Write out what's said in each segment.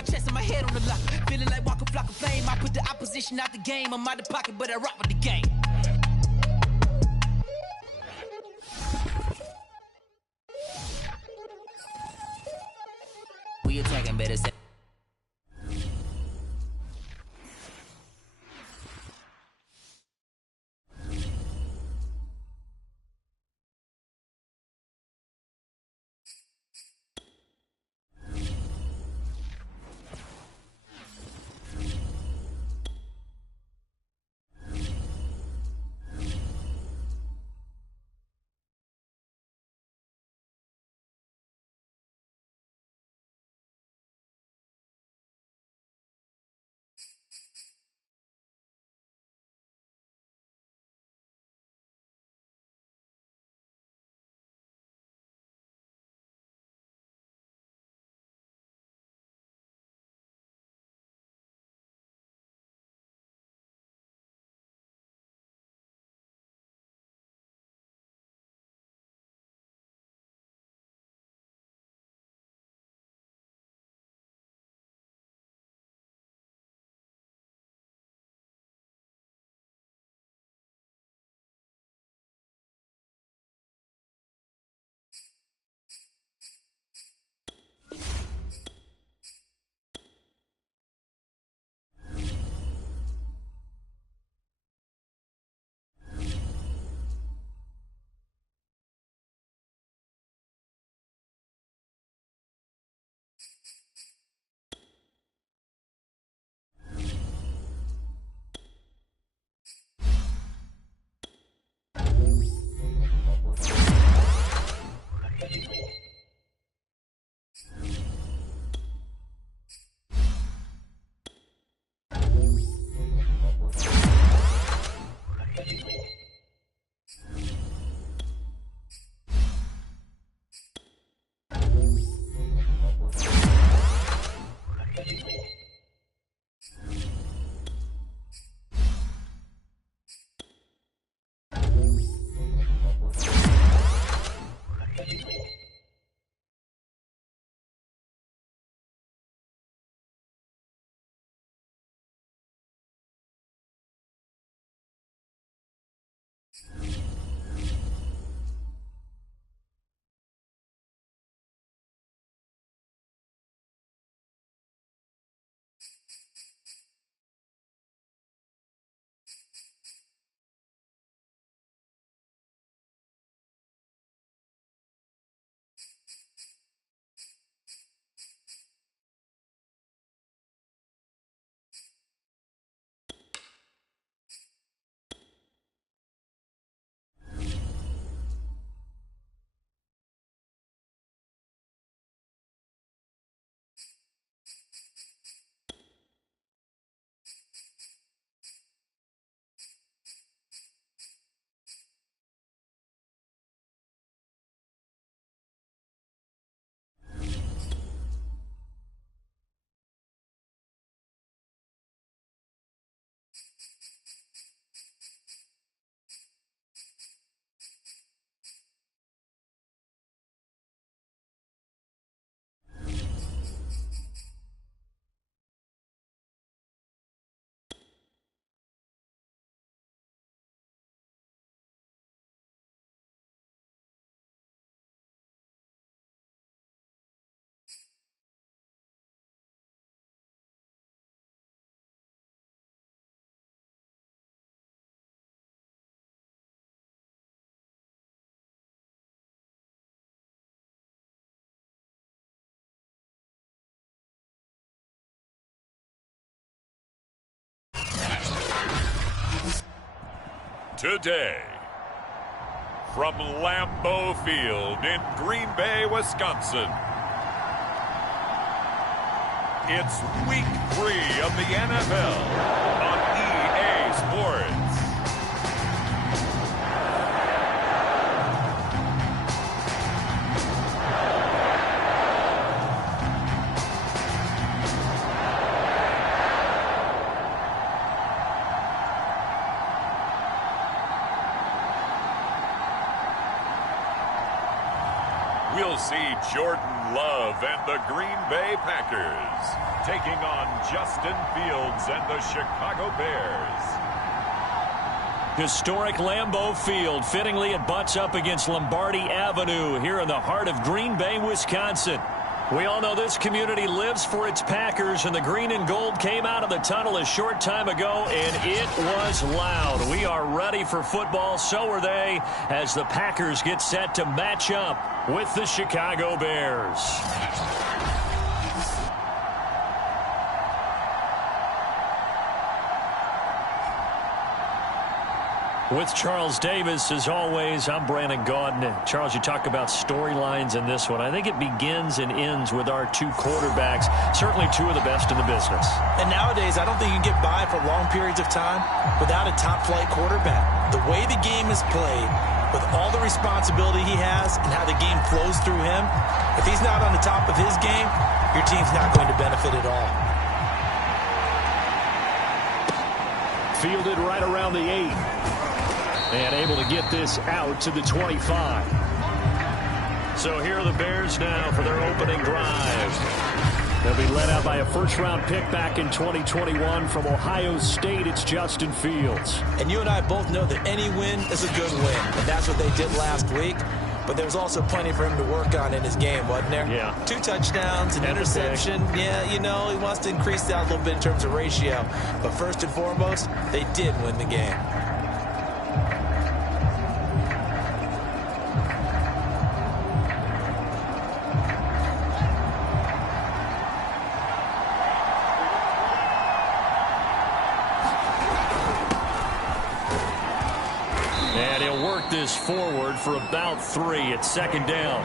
my chest and my head on the lock. Feeling like walk a flock of flame. I put the opposition out the game. I'm out the pocket, but I rock with the game. We attacking better. Today, from Lambeau Field in Green Bay, Wisconsin, it's Week 3 of the NFL on EA Sports. We'll see Jordan Love and the Green Bay Packers, taking on Justin Fields and the Chicago Bears. Historic Lambeau Field. Fittingly, it butts up against Lombardi Avenue here in the heart of Green Bay, Wisconsin. We all know this community lives for its Packers, and the green and gold came out of the tunnel a short time ago, and it was loud. We are ready for football, so are they, as the Packers get set to match up with the Chicago Bears. With Charles Davis, as always, I'm Brandon Gaudin. Charles, you talk about storylines in this one. I think it begins and ends with our two quarterbacks, certainly two of the best in the business. And nowadays, I don't think you can get by for long periods of time without a top-flight quarterback. The way the game is played, with all the responsibility he has and how the game flows through him, if he's not on the top of his game, your team's not going to benefit at all. Fielded right around the 8. And able to get this out to the 25. So here are the Bears now for their opening drive. They'll be led out by a first-round pick back in 2021 from Ohio State. It's Justin Fields. And you and I both know that any win is a good win. And that's what they did last week. But there's also plenty for him to work on in his game, wasn't there? Yeah. 2 touchdowns, an interception. Yeah, you know, he wants to increase that a little bit in terms of ratio. But first and foremost, they did win the game. This forward for about 3 at second down.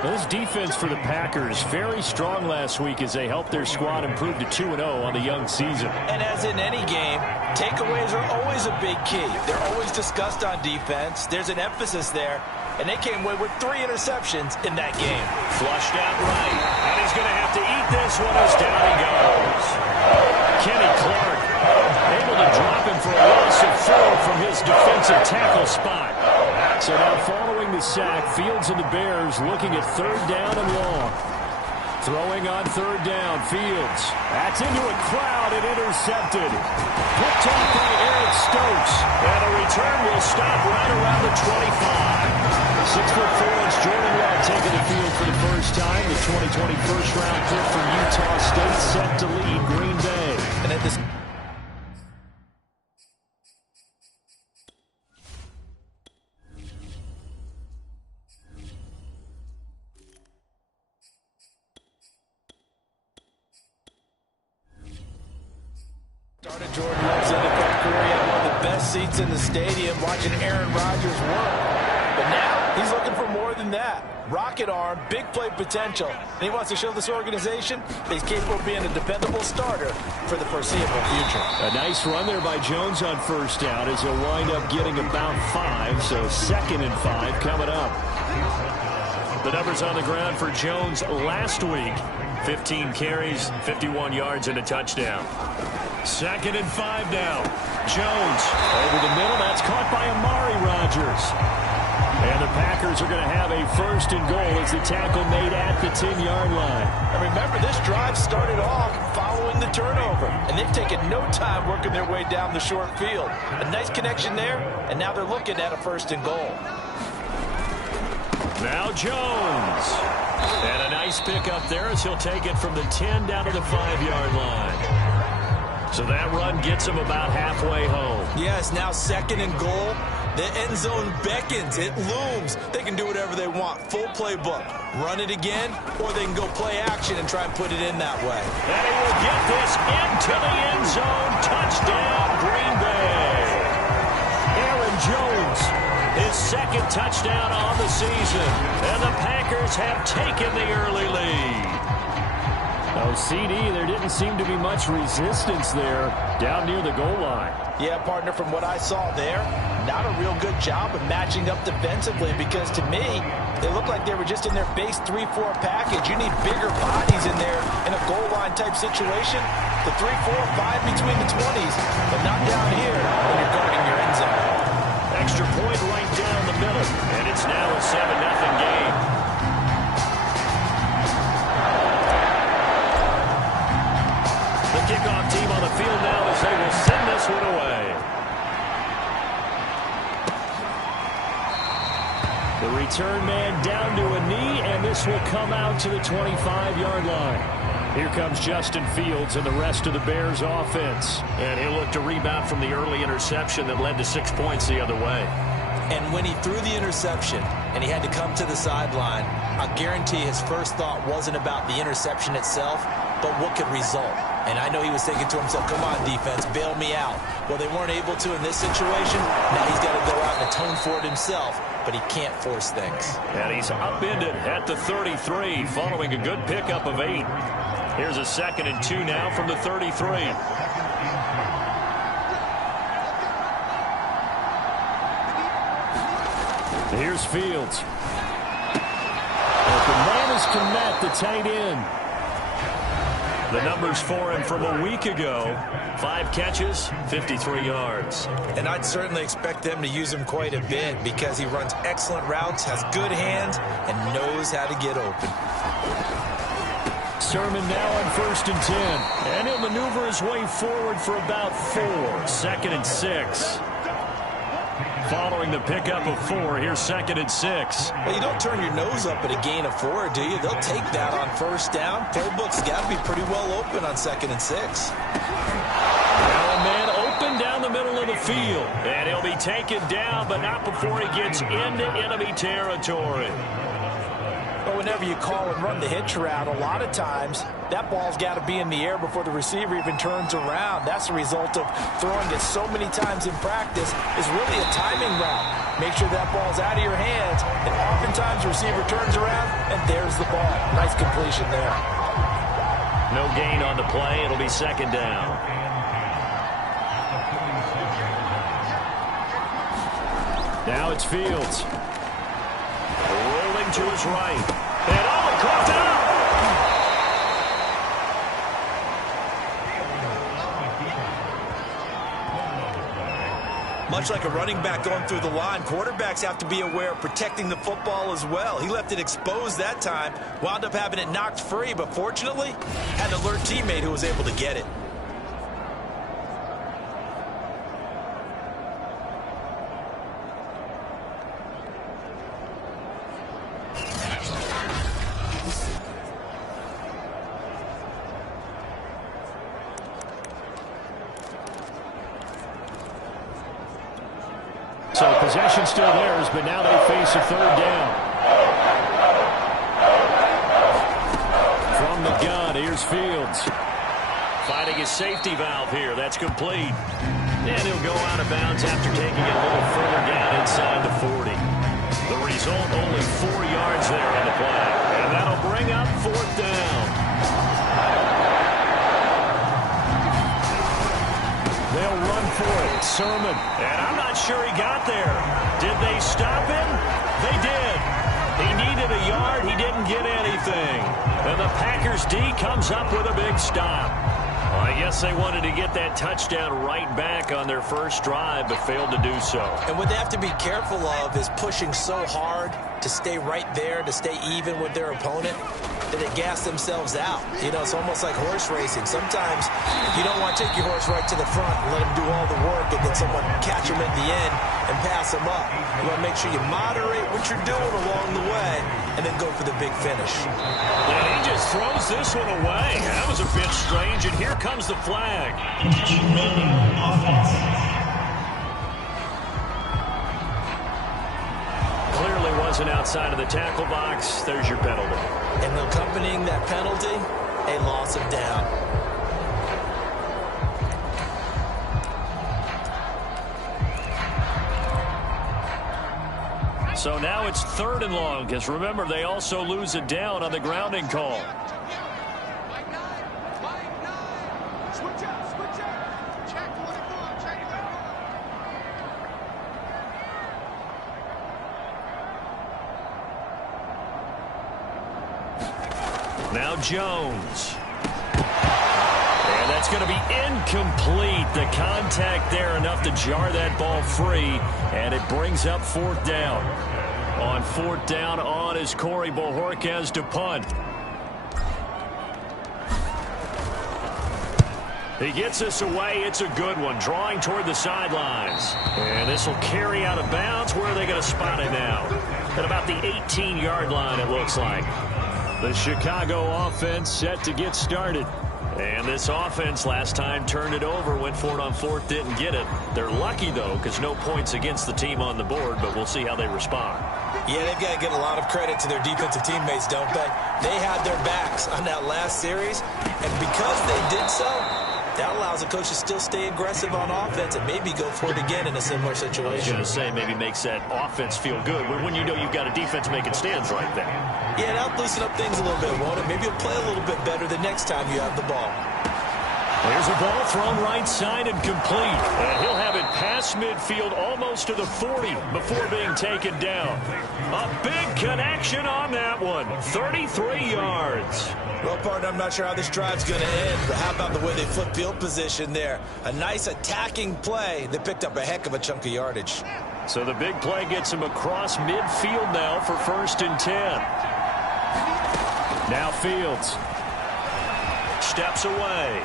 This defense for the Packers very strong last week as they helped their squad improve to 2-0 on the young season. And as in any game, takeaways are always a big key. They're always discussed on defense. There's an emphasis there, and they came away with 3 interceptions in that game. Flushed out right, and he's going to have to eat this one as down he goes. Kenny Clark able to drop him for a loss of 4 from his defensive tackle spot. So now following the sack, Fields and the Bears looking at 3rd down and long. Throwing on 3rd down, Fields. That's into a crowd and intercepted. Picked off by Eric Stokes. And a return will stop right around the 25. 6'4" Jordan Love taking the field for the first time. The 2020 first-round pick from Utah State set to lead Green Bay. And at this started Jordan Love's NFL career. He had one of the best seats in the stadium watching Aaron Rodgers work. But now he's looking for more than that. Rocket arm, big play potential. And he wants to show this organization that he's capable of being a dependable starter for the foreseeable future. A nice run there by Jones on first down as he'll wind up getting about 5. So 2nd and 5 coming up. The numbers on the ground for Jones last week. 15 carries, 51 yards, and a touchdown. 2nd and 5 now. Jones over the middle. That's caught by Amari Rodgers. And the Packers are going to have a 1st and goal as the tackle made at the 10-yard line. And remember, this drive started off following the turnover. And they've taken no time working their way down the short field. A nice connection there, and now they're looking at a 1st and goal. Now Jones. And a nice pickup there as he'll take it from the 10 down to the 5-yard line. So that run gets him about halfway home. Yes, now 2nd and goal. The end zone beckons. It looms. They can do whatever they want. Full playbook. Run it again, or they can go play action and try and put it in that way. And he will get this into the end zone. Touchdown, Green Bay. Aaron Jones, his 2nd touchdown on the season. And the Packers have taken the early lead. Oh, CD, there didn't seem to be much resistance there down near the goal line. Yeah, partner, from what I saw there, not a real good job of matching up defensively because to me, they look like they were just in their base 3-4 package. You need bigger bodies in there in a goal line type situation. The 3-4, 5 between the 20s, but not down here when you're guarding your end zone. Extra point right down the middle, and it's now a 7-0 game. return man down to a knee, and this will come out to the 25-yard line. Here comes Justin Fields and the rest of the Bears offense. And he'll look to rebound from the early interception that led to 6 points the other way. And when he threw the interception and he had to come to the sideline, I guarantee his first thought wasn't about the interception itself, but what could result. And I know he was thinking to himself, come on, defense, bail me out. Well, they weren't able to in this situation. Now he's got to go out and atone for it himself, but he can't force things. And he's upended at the 33 following a good pickup of 8. Here's a 2nd and 2 now from the 33. Here's Fields. The man is Kmet, the tight end. The numbers for him from a week ago: 5 catches, 53 yards. And I'd certainly expect them to use him quite a bit because he runs excellent routes, has good hands, and knows how to get open. Sermon now on 1st and 10. And he'll maneuver his way forward for about 4. 2nd and 6. Following the pickup of 4, here's 2nd and 6. Well, you don't turn your nose up at a gain of 4, do you? They'll take that on 1st down. Playbook's got to be pretty well open on 2nd and 6. Now a man open down the middle of the field. And he'll be taken down, but not before he gets into enemy territory. But whenever you call and run the hitch route, a lot of times that ball's got to be in the air before the receiver even turns around. That's the result of throwing it so many times in practice. Is really a timing route. Make sure that ball's out of your hands, and oftentimes the receiver turns around, and there's the ball. Nice completion there. No gain on the play. It'll be 2nd down. Now it's Fields. Rolling to his right. And he caught it up. Much like a running back going through the line, quarterbacks have to be aware of protecting the football as well. He left it exposed that time, wound up having it knocked free, but fortunately, had an alert teammate who was able to get it. So possession still theirs, but now they face a 3rd down. From the gun, here's Fields. Finding his safety valve here. That's complete. And he'll go out of bounds after taking it a little further down inside the 40. The result, only 4 yards there on the play. And that'll bring up 4th down. They'll run for it. Sermon. And I'm not sure he got there. Did they stop him? They did. He needed a yard. He didn't get anything. And the Packers D comes up with a big stop. Well, I guess they wanted to get that touchdown right back on their first drive, but failed to do so. And what they have to be careful of is pushing so hard to stay right there, to stay even with their opponent, that they gas themselves out. You know, it's almost like horse racing. Sometimes you don't want to take your horse right to the front and let him do all the work and then someone catch him at the end and pass him up. You want to make sure you moderate what you're doing along the way and then go for the big finish. And he just throws this one away. That was a bit strange, and here comes the flag. Clearly wasn't outside of the tackle box. There's your penalty. And accompanying that penalty, a loss of down. So now it's 3rd and long, because remember, they also lose it down on the grounding call. Now Jones. And that's going to be incomplete. The contact there enough to jar that ball free, and it brings up 4th down. On 4th down on is Corey Bojorquez to punt. He gets this away. It's a good one, drawing toward the sidelines. And this will carry out of bounds. Where are they going to spot it now? at about the 18-yard line, it looks like. The Chicago offense set to get started. And this offense last time turned it over, went for it on fourth, didn't get it. They're lucky, though, because no points against the team on the board, but we'll see how they respond. Yeah, they've got to get a lot of credit to their defensive teammates, don't they? They had their backs on that last series, and because they did so, that allows the coach to still stay aggressive on offense and maybe go for it again in a similar situation. I was going to say, maybe makes that offense feel good when you know you've got a defense making stands like that. Yeah, that'll loosen up things a little bit, won't it? Maybe you'll play a little bit better the next time you have the ball. Here's a ball thrown right side and complete. And he'll have it past midfield almost to the 40 before being taken down. A big connection on that one. 33 yards. Well, partner, I'm not sure how this drive's going to end, but how about the way they flip field position there? A nice attacking play. They picked up a heck of a chunk of yardage. So the big play gets him across midfield now for 1st and 10. Now Fields steps away.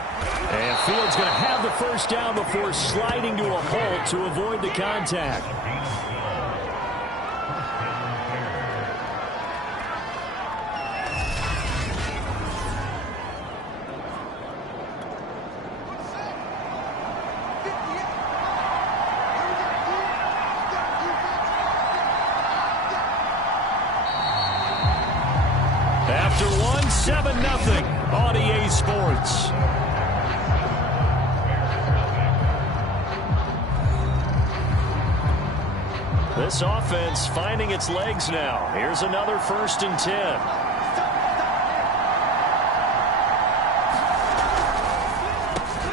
And Fields going to have the first down before sliding to a halt to avoid the contact. After one, 7-0 on EA Sports. This offense finding its legs now. Here's another 1st and 10.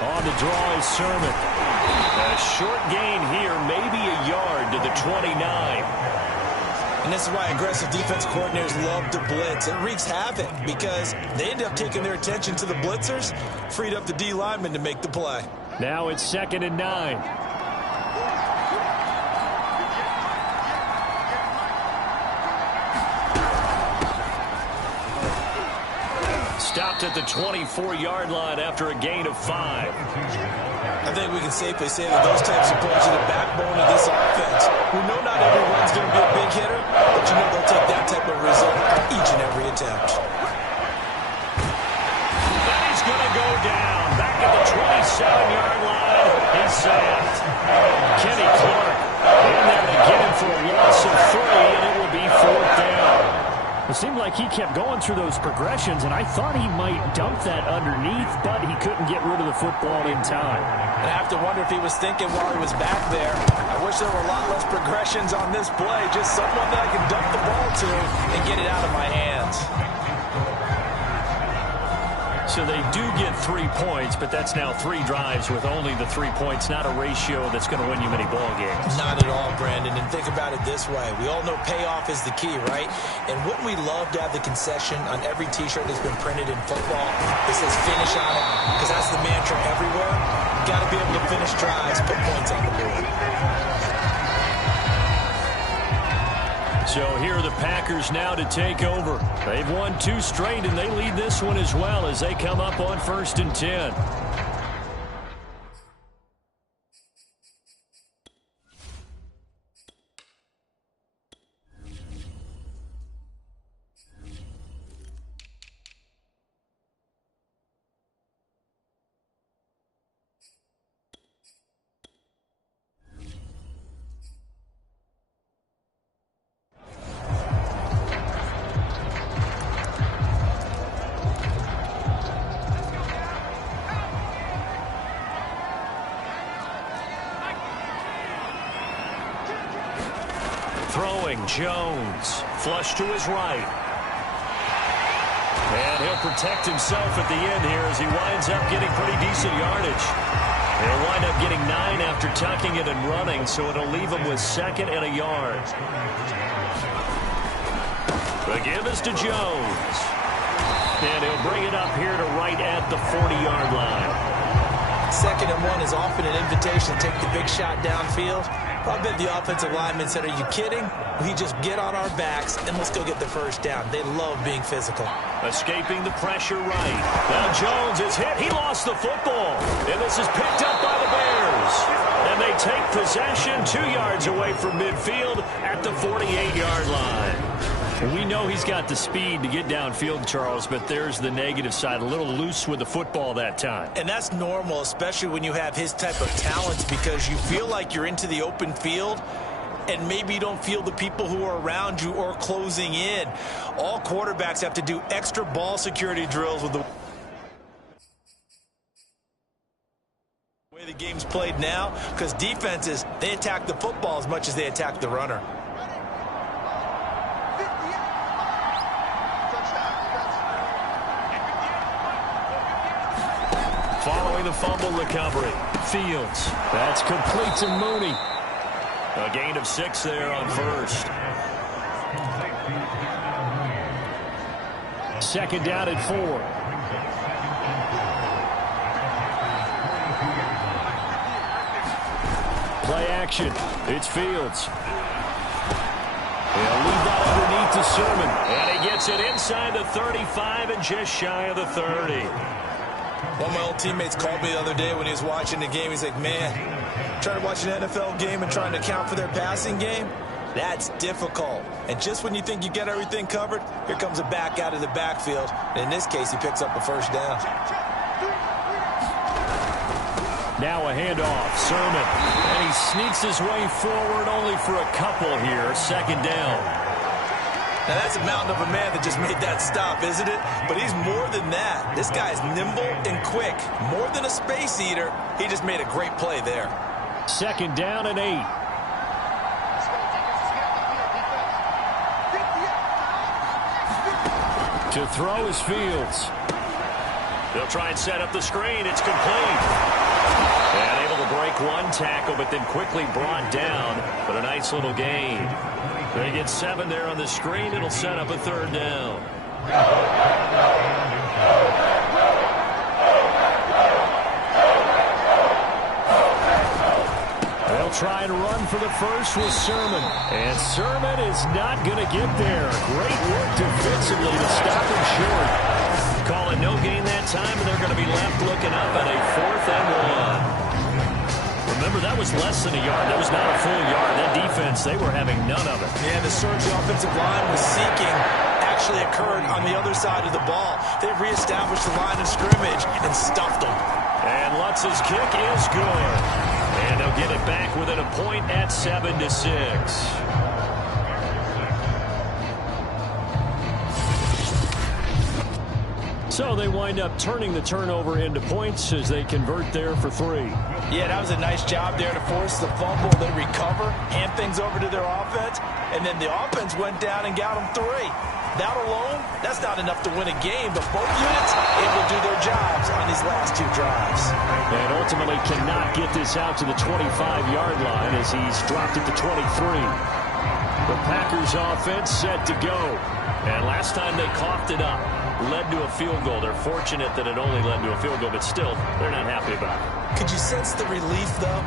On the draw is Sermon. A short gain here, maybe a yard to the 29. And this is why aggressive defense coordinators love to blitz. It wreaks havoc because they end up taking their attention to the blitzers, freed up the D lineman to make the play. Now it's 2nd and 9. Stopped at the 24-yard line after a gain of 5. I think we can safely say that those types of players are the backbone of this offense. We know not everyone's going to be a big hitter, but you know they'll take that type of result each and every attempt. And he's going to go down. Back at the 27-yard line. He's sacked. Kenny Clark in there again for a loss of 3, and it will be 4th down. It seemed like he kept going through those progressions, and I thought he might dump that underneath, but he couldn't get rid of the football in time. And I have to wonder if he was thinking while he was back there, I wish there were a lot less progressions on this play, just someone that I can dump the ball to and get it out of my hands. So they do get 3 points, but that's now 3 drives with only the 3 points, not a ratio that's going to win you many ball games. Not at all, Brandon. And think about it this way. We all know payoff is the key, right? And wouldn't we love to have the concession on every T-shirt that's been printed in football that says finish on it? Because that's the mantra everywhere. You got to be able to finish drives, put points on the board. So here are the Packers now to take over. They've won 2 straight, and they lead this one as well as they come up on 1st and 10. Throwing, Jones, flush to his right. And he'll protect himself at the end here as he winds up getting pretty decent yardage. He'll wind up getting 9 after tucking it and running, so it'll leave him with 2nd and a yard. The give is to Jones. And he'll bring it up here to right at the 40-yard line. 2nd and 1 is often an invitation to take the big shot downfield. I bet the offensive lineman said, are you kidding? We just get on our backs and let's go get the first down. They love being physical. Escaping the pressure right. Now Jones is hit. He lost the football. And this is picked up by the Bears. And they take possession 2 yards away from midfield at the 48-yard line. We know he's got the speed to get downfield, Charles, but there's the negative side. A little loose with the football that time. And that's normal, especially when you have his type of talent, because you feel like you're into the open field and maybe you don't feel the people who are around you or closing in. All quarterbacks have to do extra ball security drills with the way the game's played now, because defenses, they attack the football as much as they attack the runner. Following the fumble recovery, Fields. That's complete to Mooney. A gain of 6 there on first. Second down at 4. Play action. It's Fields. He'll leave that underneath to Sermon. And he gets it inside the 35 and just shy of the 30. One of my old teammates called me the other day when he was watching the game. He's like, man, trying to watch an NFL game and trying to account for their passing game, that's difficult. And just when you think you get everything covered, here comes a back out of the backfield. And in this case, he picks up a first down. Now a handoff, Sermon. And he sneaks his way forward only for a couple here. Second down. Now, that's a mountain of a man that just made that stop, isn't it? But he's more than that. This guy's nimble and quick. More than a space eater, he just made a great play there. Second down and 8. To throw is Fields. They'll try and set up the screen. It's complete. And able to break one tackle, but then quickly brought down. But a nice little gain. They get 7 there on the screen. It'll set up a third down. They'll try and run for the first with Sermon. And Sermon is not going to get there. Great work defensively to stop him short. Call it no gain that time, and they're going to be left looking up at a 4th and 1. Remember, that was less than a yard. That was not a full yard. That defense, they were having none of it. Yeah, the surge the offensive line was seeking actually occurred on the other side of the ball. They reestablished the line of scrimmage and stuffed them. And Lutz's kick is good. And they'll get it back within a point at 7-6. So they wind up turning the turnover into points as they convert there for 3. Yeah, that was a nice job there to force the fumble. They recover, hand things over to their offense, and then the offense went down and got them 3. That alone, that's not enough to win a game, but both units able to do their jobs on these last 2 drives. And ultimately cannot get this out to the 25-yard line as he's dropped it to 23. The Packers offense set to go. And last time they coughed it up, led to a field goal. They're fortunate that it only led to a field goal, but still, they're not happy about it. Could you sense the relief, though,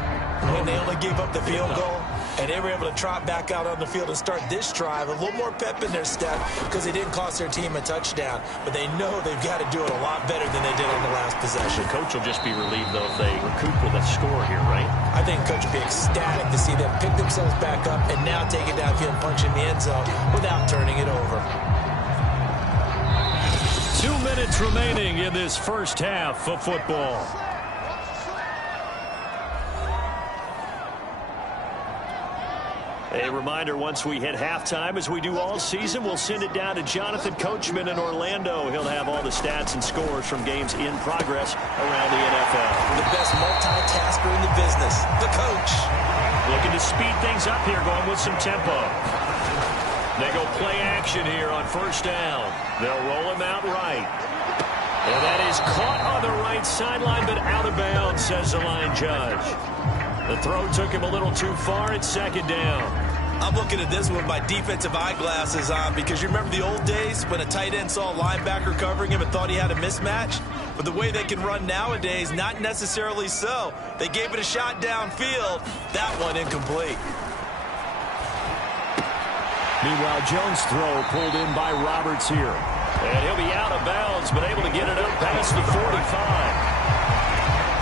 when they only gave up the field goal? And they were able to trot back out on the field and start this drive. A little more pep in their step because they didn't cost their team a touchdown. But they know they've got to do it a lot better than they did on the last possession. The coach will just be relieved, though, if they recoup with a score here, right? I think the coach will be ecstatic to see them pick themselves back up and now take it downfield and punch in the end zone without turning it over. 2 minutes remaining in this first half of football. A reminder, once we hit halftime, as we do all season, we'll send it down to Jonathan Coachman in Orlando. He'll have all the stats and scores from games in progress around the NFL. The best multitasker in the business, the coach. Looking to speed things up here, going with some tempo. They go play action here on first down. They'll roll him out right. And that is caught on the right sideline, but out of bounds, says the line judge. The throw took him a little too far. It's second down. I'm looking at this with my defensive eyeglasses on because you remember the old days when a tight end saw a linebacker covering him and thought he had a mismatch? But the way they can run nowadays, not necessarily so. They gave it a shot downfield. That one incomplete. Meanwhile, Jones' throw pulled in by Roberts here. And he'll be out of bounds, but able to get it up past the 45.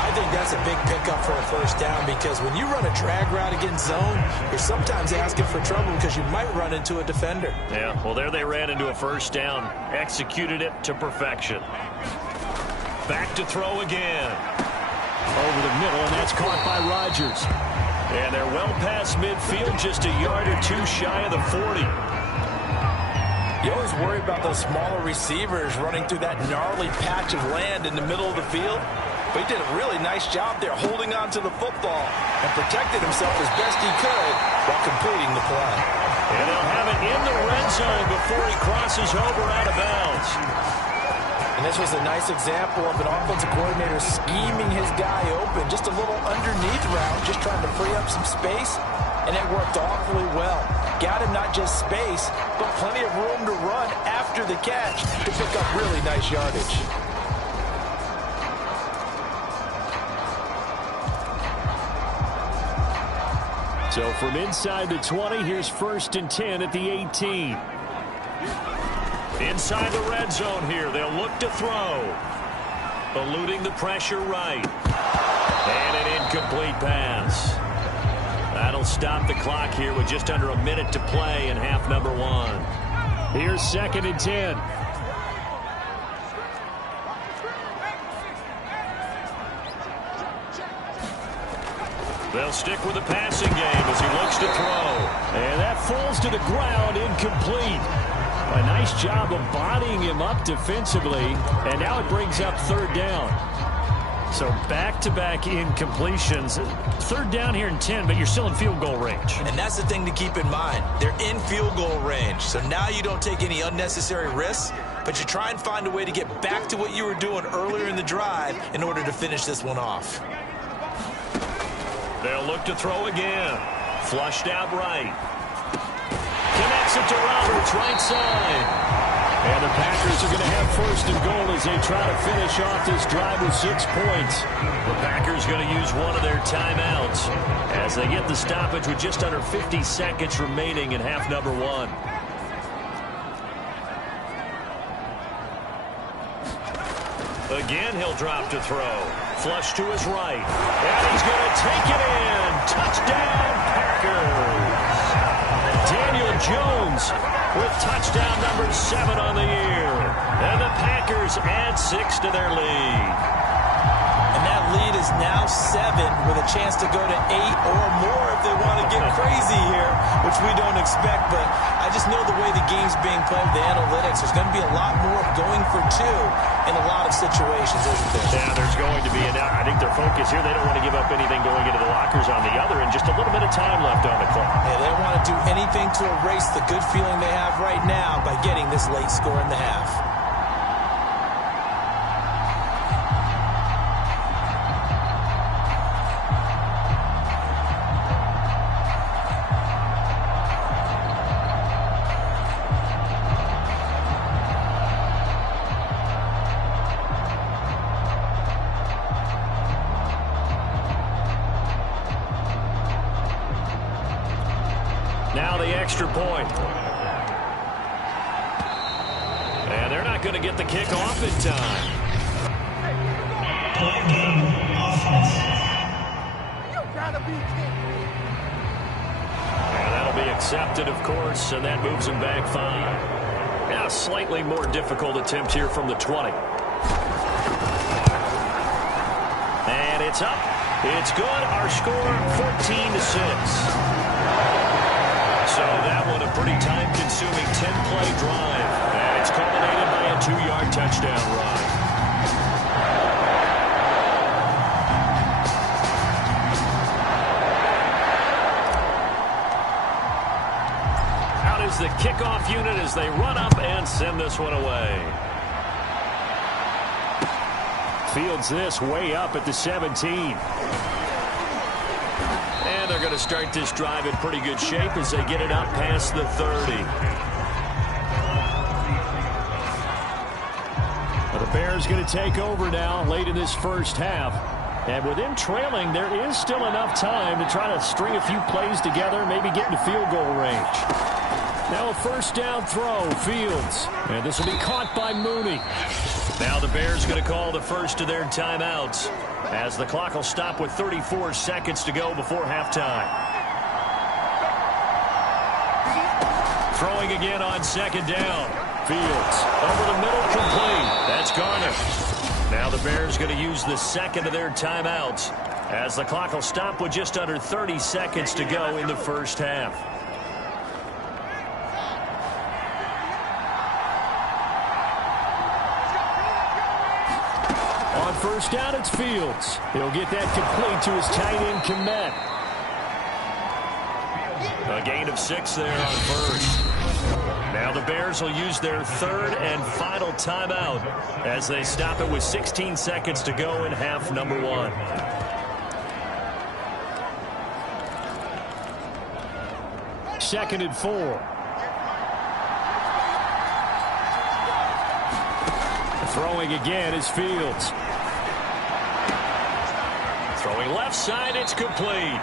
I think that's that's a big pickup for a first down because when you run a drag route against zone, you're sometimes asking for trouble because you might run into a defender. Yeah, well, there they ran into a first down. Executed it to perfection. Back to throw again. Over the middle, and that's caught by Rodgers. And they're well past midfield, just a yard or two shy of the 40. You always worry about those smaller receivers running through that gnarly patch of land in the middle of the field. But he did a really nice job there holding on to the football and protected himself as best he could while completing the play. And they'll have it in the red zone before he crosses over out of bounds. And this was a nice example of an offensive coordinator scheming his guy open. Just a little underneath route, just trying to free up some space. And it worked awfully well. Got him not just space, but plenty of room to run after the catch to pick up really nice yardage. So from inside the 20, here's 1st and 10 at the 18. Inside the red zone here, they'll look to throw. Eluding the pressure right. And an incomplete pass. That'll stop the clock here with just under a minute to play in half number 1. Here's 2nd and 10. They'll stick with the passing game as he looks to throw. And that falls to the ground, incomplete. A nice job of bodying him up defensively, and now it brings up 3rd down. So back-to-back incompletions. 3rd down here in 10, but you're still in field goal range. And that's the thing to keep in mind. They're in field goal range. So now you don't take any unnecessary risks, but you try and find a way to get back to what you were doing earlier in the drive in order to finish this one off. They'll look to throw again. Flushed out right. Connects it to Roberts, right side. And the Packers are going to have 1st and goal as they try to finish off this drive with 6 points. The Packers going to use one of their timeouts as they get the stoppage with just under 50 seconds remaining in half number 1. Again, he'll drop to throw. Flush to his right. And he's going to take it in. Touchdown, Packers. Daniel Jones with touchdown number 7 on the year. And the Packers add 6 to their lead. And that lead is now 7 with a chance to go to 8 or more if they want to get crazy here, which we don't expect. But I just know the way the game's being played, the analytics, there's going to be a lot more going for 2 in a lot of situations, isn't there? Yeah, there's going to be. And I think their focus here, they don't want to give up anything going into the lockers on the other, and just a little bit of time left on the clock. Yeah, they don't want to do anything to erase the good feeling they have right now by getting this late score in the half. Now the extra point. And they're not going to get the kick off in time. And that'll be accepted, of course, and that moves them back 5. Now a slightly more difficult attempt here from the 20. And it's up. It's good. Our score, 14-6. So that one a pretty time-consuming 10-play drive. And it's culminated by a 2-yard touchdown run. Out is the kickoff unit as they run up and send this one away. Fields this way up at the 17. And they're going to start this drive in pretty good shape as they get it up past the 30. Well, the Bears going to take over now late in this first half. And with them trailing, there is still enough time to try to string a few plays together, maybe get into field goal range. Now a 1st down throw, Fields. And this will be caught by Mooney. Now the Bears going to call the first of their timeouts as the clock will stop with 34 seconds to go before halftime. Throwing again on second down. Fields over the middle, complete. That's Garner. Now the Bears going to use the second of their timeouts as the clock will stop with just under 30 seconds to go in the first half. On first down, it's Fields. He'll get that complete to his tight end, Kmet. A gain of 6 there on first. Now the Bears will use their third and final timeout as they stop it with 16 seconds to go in half number 1. Second and 4. Throwing again is Fields. Throwing left side, it's complete.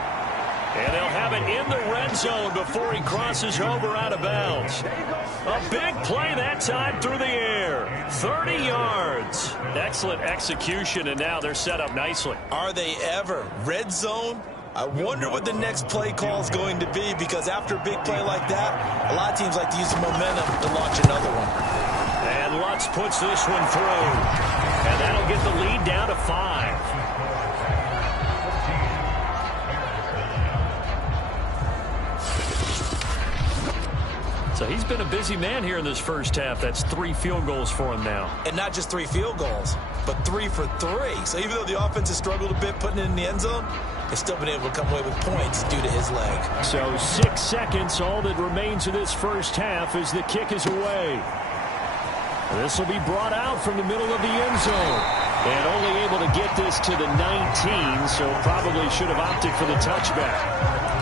And they'll have it in the red zone before he crosses over out of bounds. A big play that time through the air. 30 yards. Excellent execution, and now they're set up nicely. Are they ever? Red zone? I wonder what the next play call is going to be, because after a big play like that, a lot of teams like to use the momentum to launch another one. And Lutz puts this one through. And that'll get the lead down to 5. So he's been a busy man here in this first half. That's 3 field goals for him now. And not just 3 field goals, but 3 for 3. So even though the offense has struggled a bit putting it in the end zone, they've still been able to come away with points due to his leg. So 6 seconds, all that remains of this first half as the kick is away. This will be brought out from the middle of the end zone. And only able to get this to the 19, so probably should have opted for the touchback.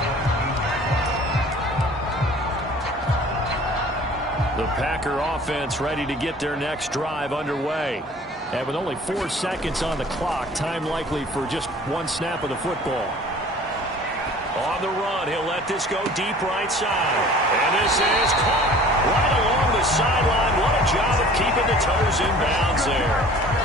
The Packer offense ready to get their next drive underway. And with only 4 seconds on the clock, time likely for just 1 snap of the football. On the run, he'll let this go deep right side. And this is caught right along the sideline. What a job of keeping the toes in bounds there.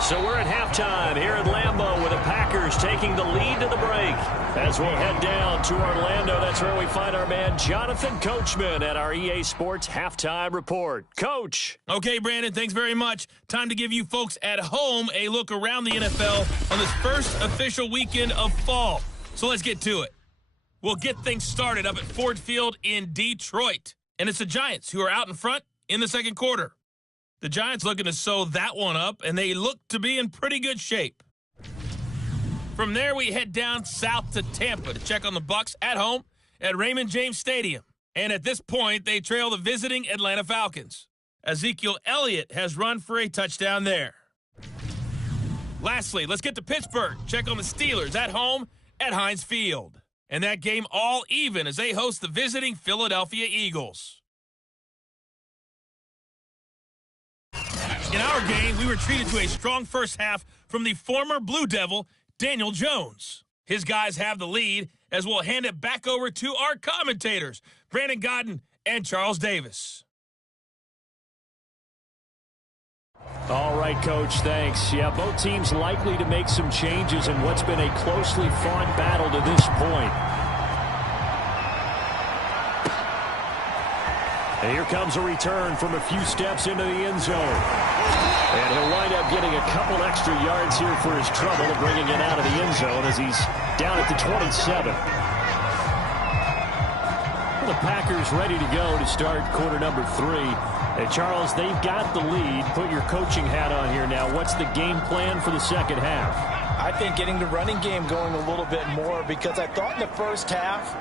So we're at halftime here at Lambeau with the Packers taking the lead to the break. As we'll head down to Orlando, that's where we find our man Jonathan Coachman at our EA Sports Halftime Report. Coach. Okay, Brandon, thanks very much. Time to give you folks at home a look around the NFL on this first official weekend of fall. So let's get to it. We'll get things started up at Ford Field in Detroit. And it's the Giants who are out in front in the second quarter. The Giants looking to sew that one up, and they look to be in pretty good shape. From there, we head down south to Tampa to check on the Bucs at home at Raymond James Stadium. And at this point, they trail the visiting Atlanta Falcons. Ezekiel Elliott has run for a touchdown there. Lastly, let's get to Pittsburgh. Check on the Steelers at home at Heinz Field. And that game all even as they host the visiting Philadelphia Eagles. In our game, we were treated to a strong first half from the former Blue Devil, Daniel Jones. His guys have the lead as we'll hand it back over to our commentators, Brandon Godden and Charles Davis. All right, Coach, thanks. Yeah, both teams likely to make some changes in what's been a closely fought battle to this point. And here comes a return from a few steps into the end zone. And he'll wind up getting a couple extra yards here for his trouble of bringing it out of the end zone as he's down at the 27. Well, the Packers ready to go to start quarter number 3. And Charles, they've got the lead. Put your coaching hat on here now. What's the game plan for the second half? I think getting the running game going a little bit more, because I thought in the first half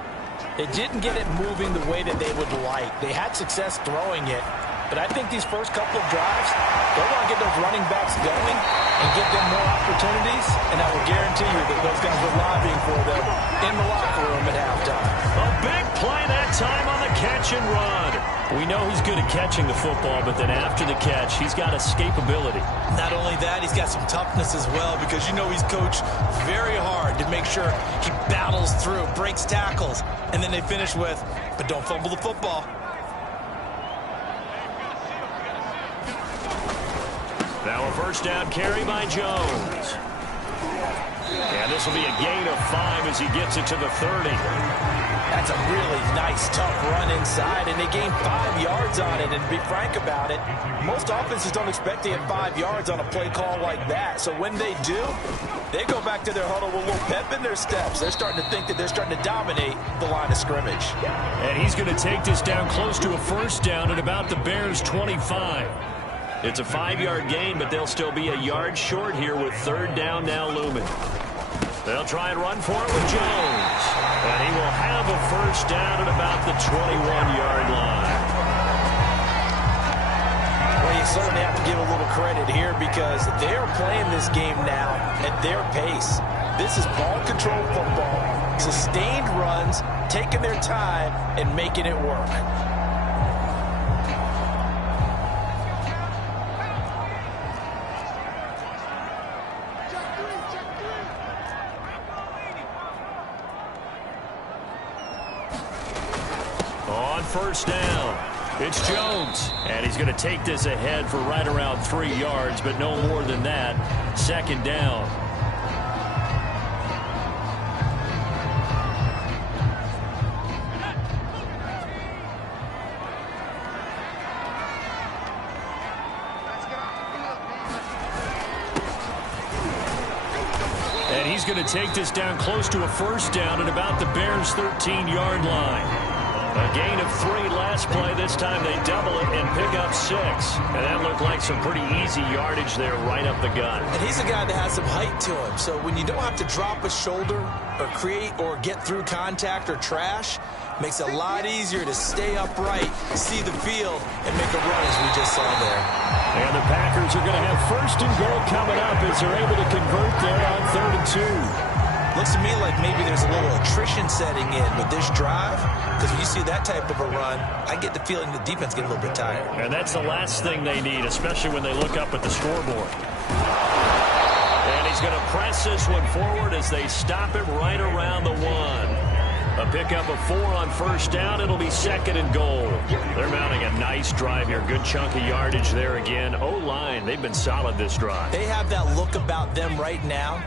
they didn't get it moving the way that they would like. They had success throwing it, but I think these first couple of drives, they want to get those running backs going and give them more opportunities, and I will guarantee you that those guys were lobbying for them in the locker room at halftime. A big play that time on the catch and run. We know he's good at catching the football, but then after the catch, he's got escapability. Not only that, he's got some toughness as well, because you know he's coached very hard to make sure he battles through, breaks tackles, and then they finish with, but don't fumble the football. Now a first down carry by Jones. And this will be a gain of 5 as he gets it to the 30. That's a really nice, tough run inside, and they gained 5 yards on it. And to be frank about it, most offenses don't expect to get 5 yards on a play call like that. So when they do, they go back to their huddle with a little pep in their steps. They're starting to think that they're starting to dominate the line of scrimmage. And he's going to take this down close to a first down at about the Bears' 25. It's a 5-yard gain, but they'll still be a yard short here with third down now looming. They'll try and run for it with Jones. And he will have a first down at about the 21-yard line. Well, you certainly have to give a little credit here because they're playing this game now at their pace. This is ball control football, sustained runs, taking their time, and making it work. First down. It's Jones. And he's going to take this ahead for right around 3 yards, but no more than that. Second down. And he's going to take this down close to a first down at about the Bears' 13-yard line. A gain of 3 last play. This time they double it and pick up 6. And that looked like some pretty easy yardage there right up the gut. And he's a guy that has some height to him. So when you don't have to drop a shoulder or create or get through contact or trash, makes it a lot easier to stay upright, see the field, and make a run as we just saw there. And the Packers are going to have first and goal coming up as they're able to convert there on 3rd and 2. Looks to me like maybe there's a little attrition setting in with this drive, because when you see that type of a run, I get the feeling the defense get a little bit tired. And that's the last thing they need, especially when they look up at the scoreboard. And he's going to press this one forward as they stop him right around the 1. A pickup of 4 on first down. It'll be 2nd and goal. They're mounting a nice drive here. Good chunk of yardage there again. O-line, they've been solid this drive. They have that look about them right now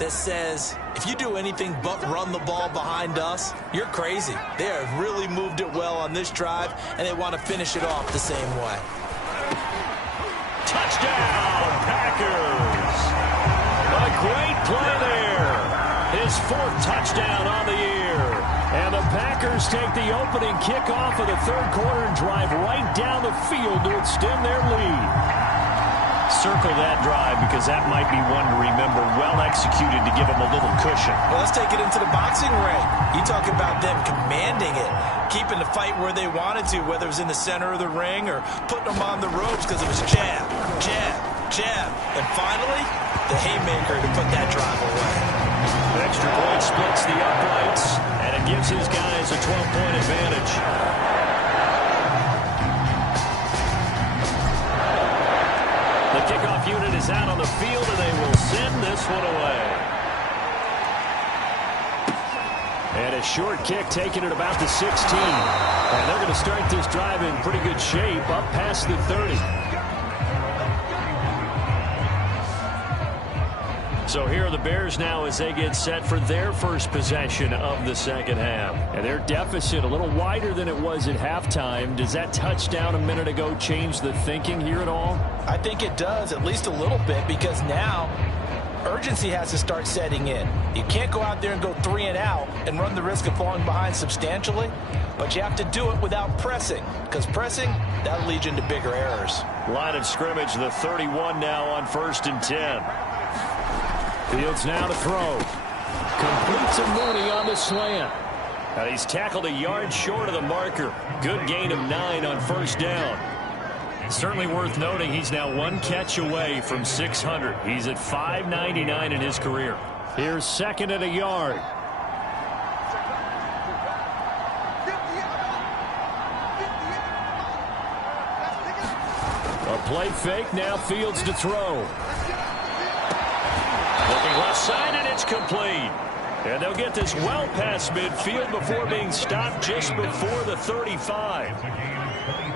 that says, if you do anything but run the ball behind us, you're crazy. They have really moved it well on this drive, and they want to finish it off the same way. Touchdown, Packers! A great play there. His 4th touchdown on the year. And the Packers take the opening kickoff of the 3rd quarter and drive right down the field to extend their lead. Circle that drive because that might be one to remember. Well executed to give them a little cushion. Well, let's take it into the boxing ring. You talk about them commanding it, keeping the fight where they wanted to, whether it was in the center of the ring or putting them on the ropes because it was jab, jab, jab. And finally, the haymaker to put that drive away. Extra point splits the uprights, and it gives his guys a 12-point advantage. The kickoff unit is out on the field, and they will send this one away. And a short kick taken at about the 16. And they're going to start this drive in pretty good shape up past the 30. So here are the Bears now as they get set for their first possession of the second half. And their deficit a little wider than it was at halftime. Does that touchdown a minute ago change the thinking here at all? I think it does, at least a little bit, because now urgency has to start setting in. You can't go out there and go 3 and out and run the risk of falling behind substantially, but you have to do it without pressing, because pressing, that'll lead you into bigger errors. Line of scrimmage, the 31 now on 1st and 10. Fields now to throw. Complete to Mooney on the slant. And he's tackled a yard short of the marker. Good gain of 9 on first down. Certainly worth noting he's now 1 catch away from 600. He's at 599 in his career. Here's 2nd and a yard. A play fake, now Fields to throw. Looking left side, and it's complete. And they'll get this well past midfield before being stopped just before the 35.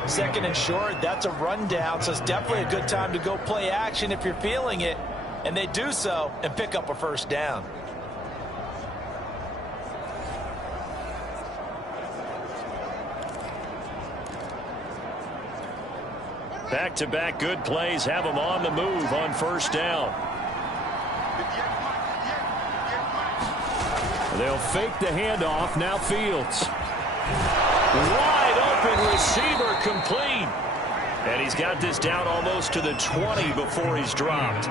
Second and short, that's a rundown, so it's definitely a good time to go play action if you're feeling it. And they do so and pick up a first down. Back-to-back good plays have them on the move on first down. They'll fake the handoff. Now Fields. Wide open receiver complete. And he's got this down almost to the 20 before he's dropped.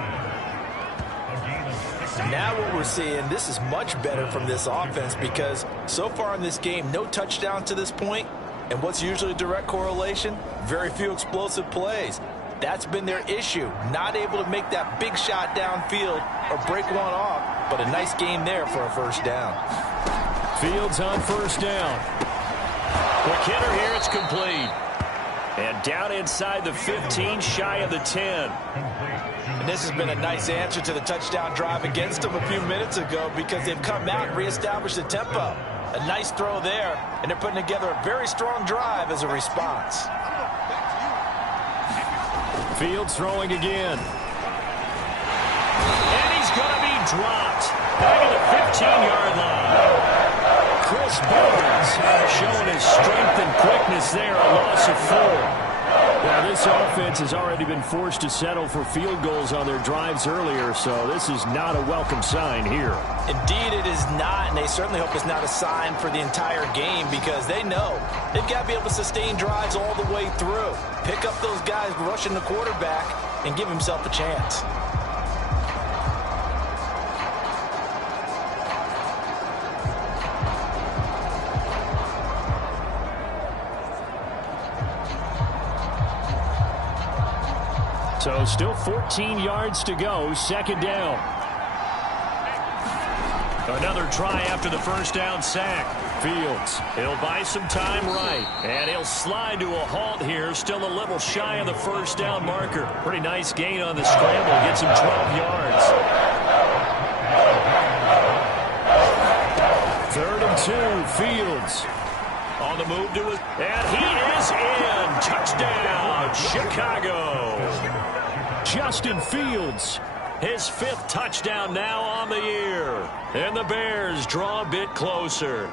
Now what we're seeing, this is much better from this offense because so far in this game, no touchdown to this point. And what's usually a direct correlation? Very few explosive plays. That's been their issue. Not able to make that big shot downfield or break one off, but a nice game there for a first down. Fields on first down. Quick hitter here, it's complete. And down inside the 15, shy of the 10. And this has been a nice answer to the touchdown drive against them a few minutes ago because they've come out and reestablished the tempo. A nice throw there, and they're putting together a very strong drive as a response. Fields throwing again. And he's going to be dropped. Back at the 15-yard line. Chris Barnes showing his strength and quickness there, a loss of 4. Well, this offense has already been forced to settle for field goals on their drives earlier, so this is not a welcome sign here. Indeed, it is not, and they certainly hope it's not a sign for the entire game because they know they've got to be able to sustain drives all the way through. Pick up those guys rushing the quarterback and give himself a chance. So still 14 yards to go, second down. Another try after the first down sack. Fields, he'll buy some time right, and he'll slide to a halt here, still a little shy of the first down marker. Pretty nice gain on the scramble, gets him 12 yards. 3rd and 2, Fields. On the move to it, and he is in. Touchdown, Chicago. Justin Fields, his 5th touchdown now on the year. And the Bears draw a bit closer.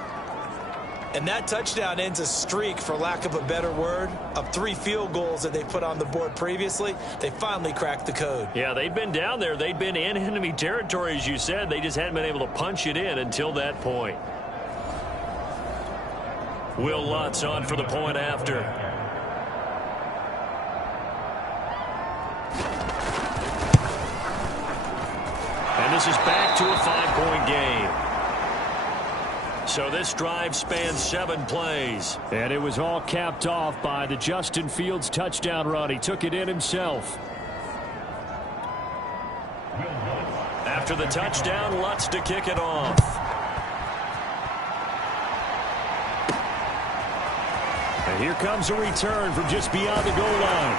And that touchdown ends a streak, for lack of a better word, of 3 field goals that they put on the board previously. They finally cracked the code. Yeah, they'd been down there. They'd been in enemy territory, as you said. They just hadn't been able to punch it in until that point. Will Lutz on for the point after. And this is back to a 5-point game. So this drive spans 7 plays. And it was all capped off by the Justin Fields touchdown run. He took it in himself. After the touchdown, Lutz to kick it off. And here comes a return from just beyond the goal line.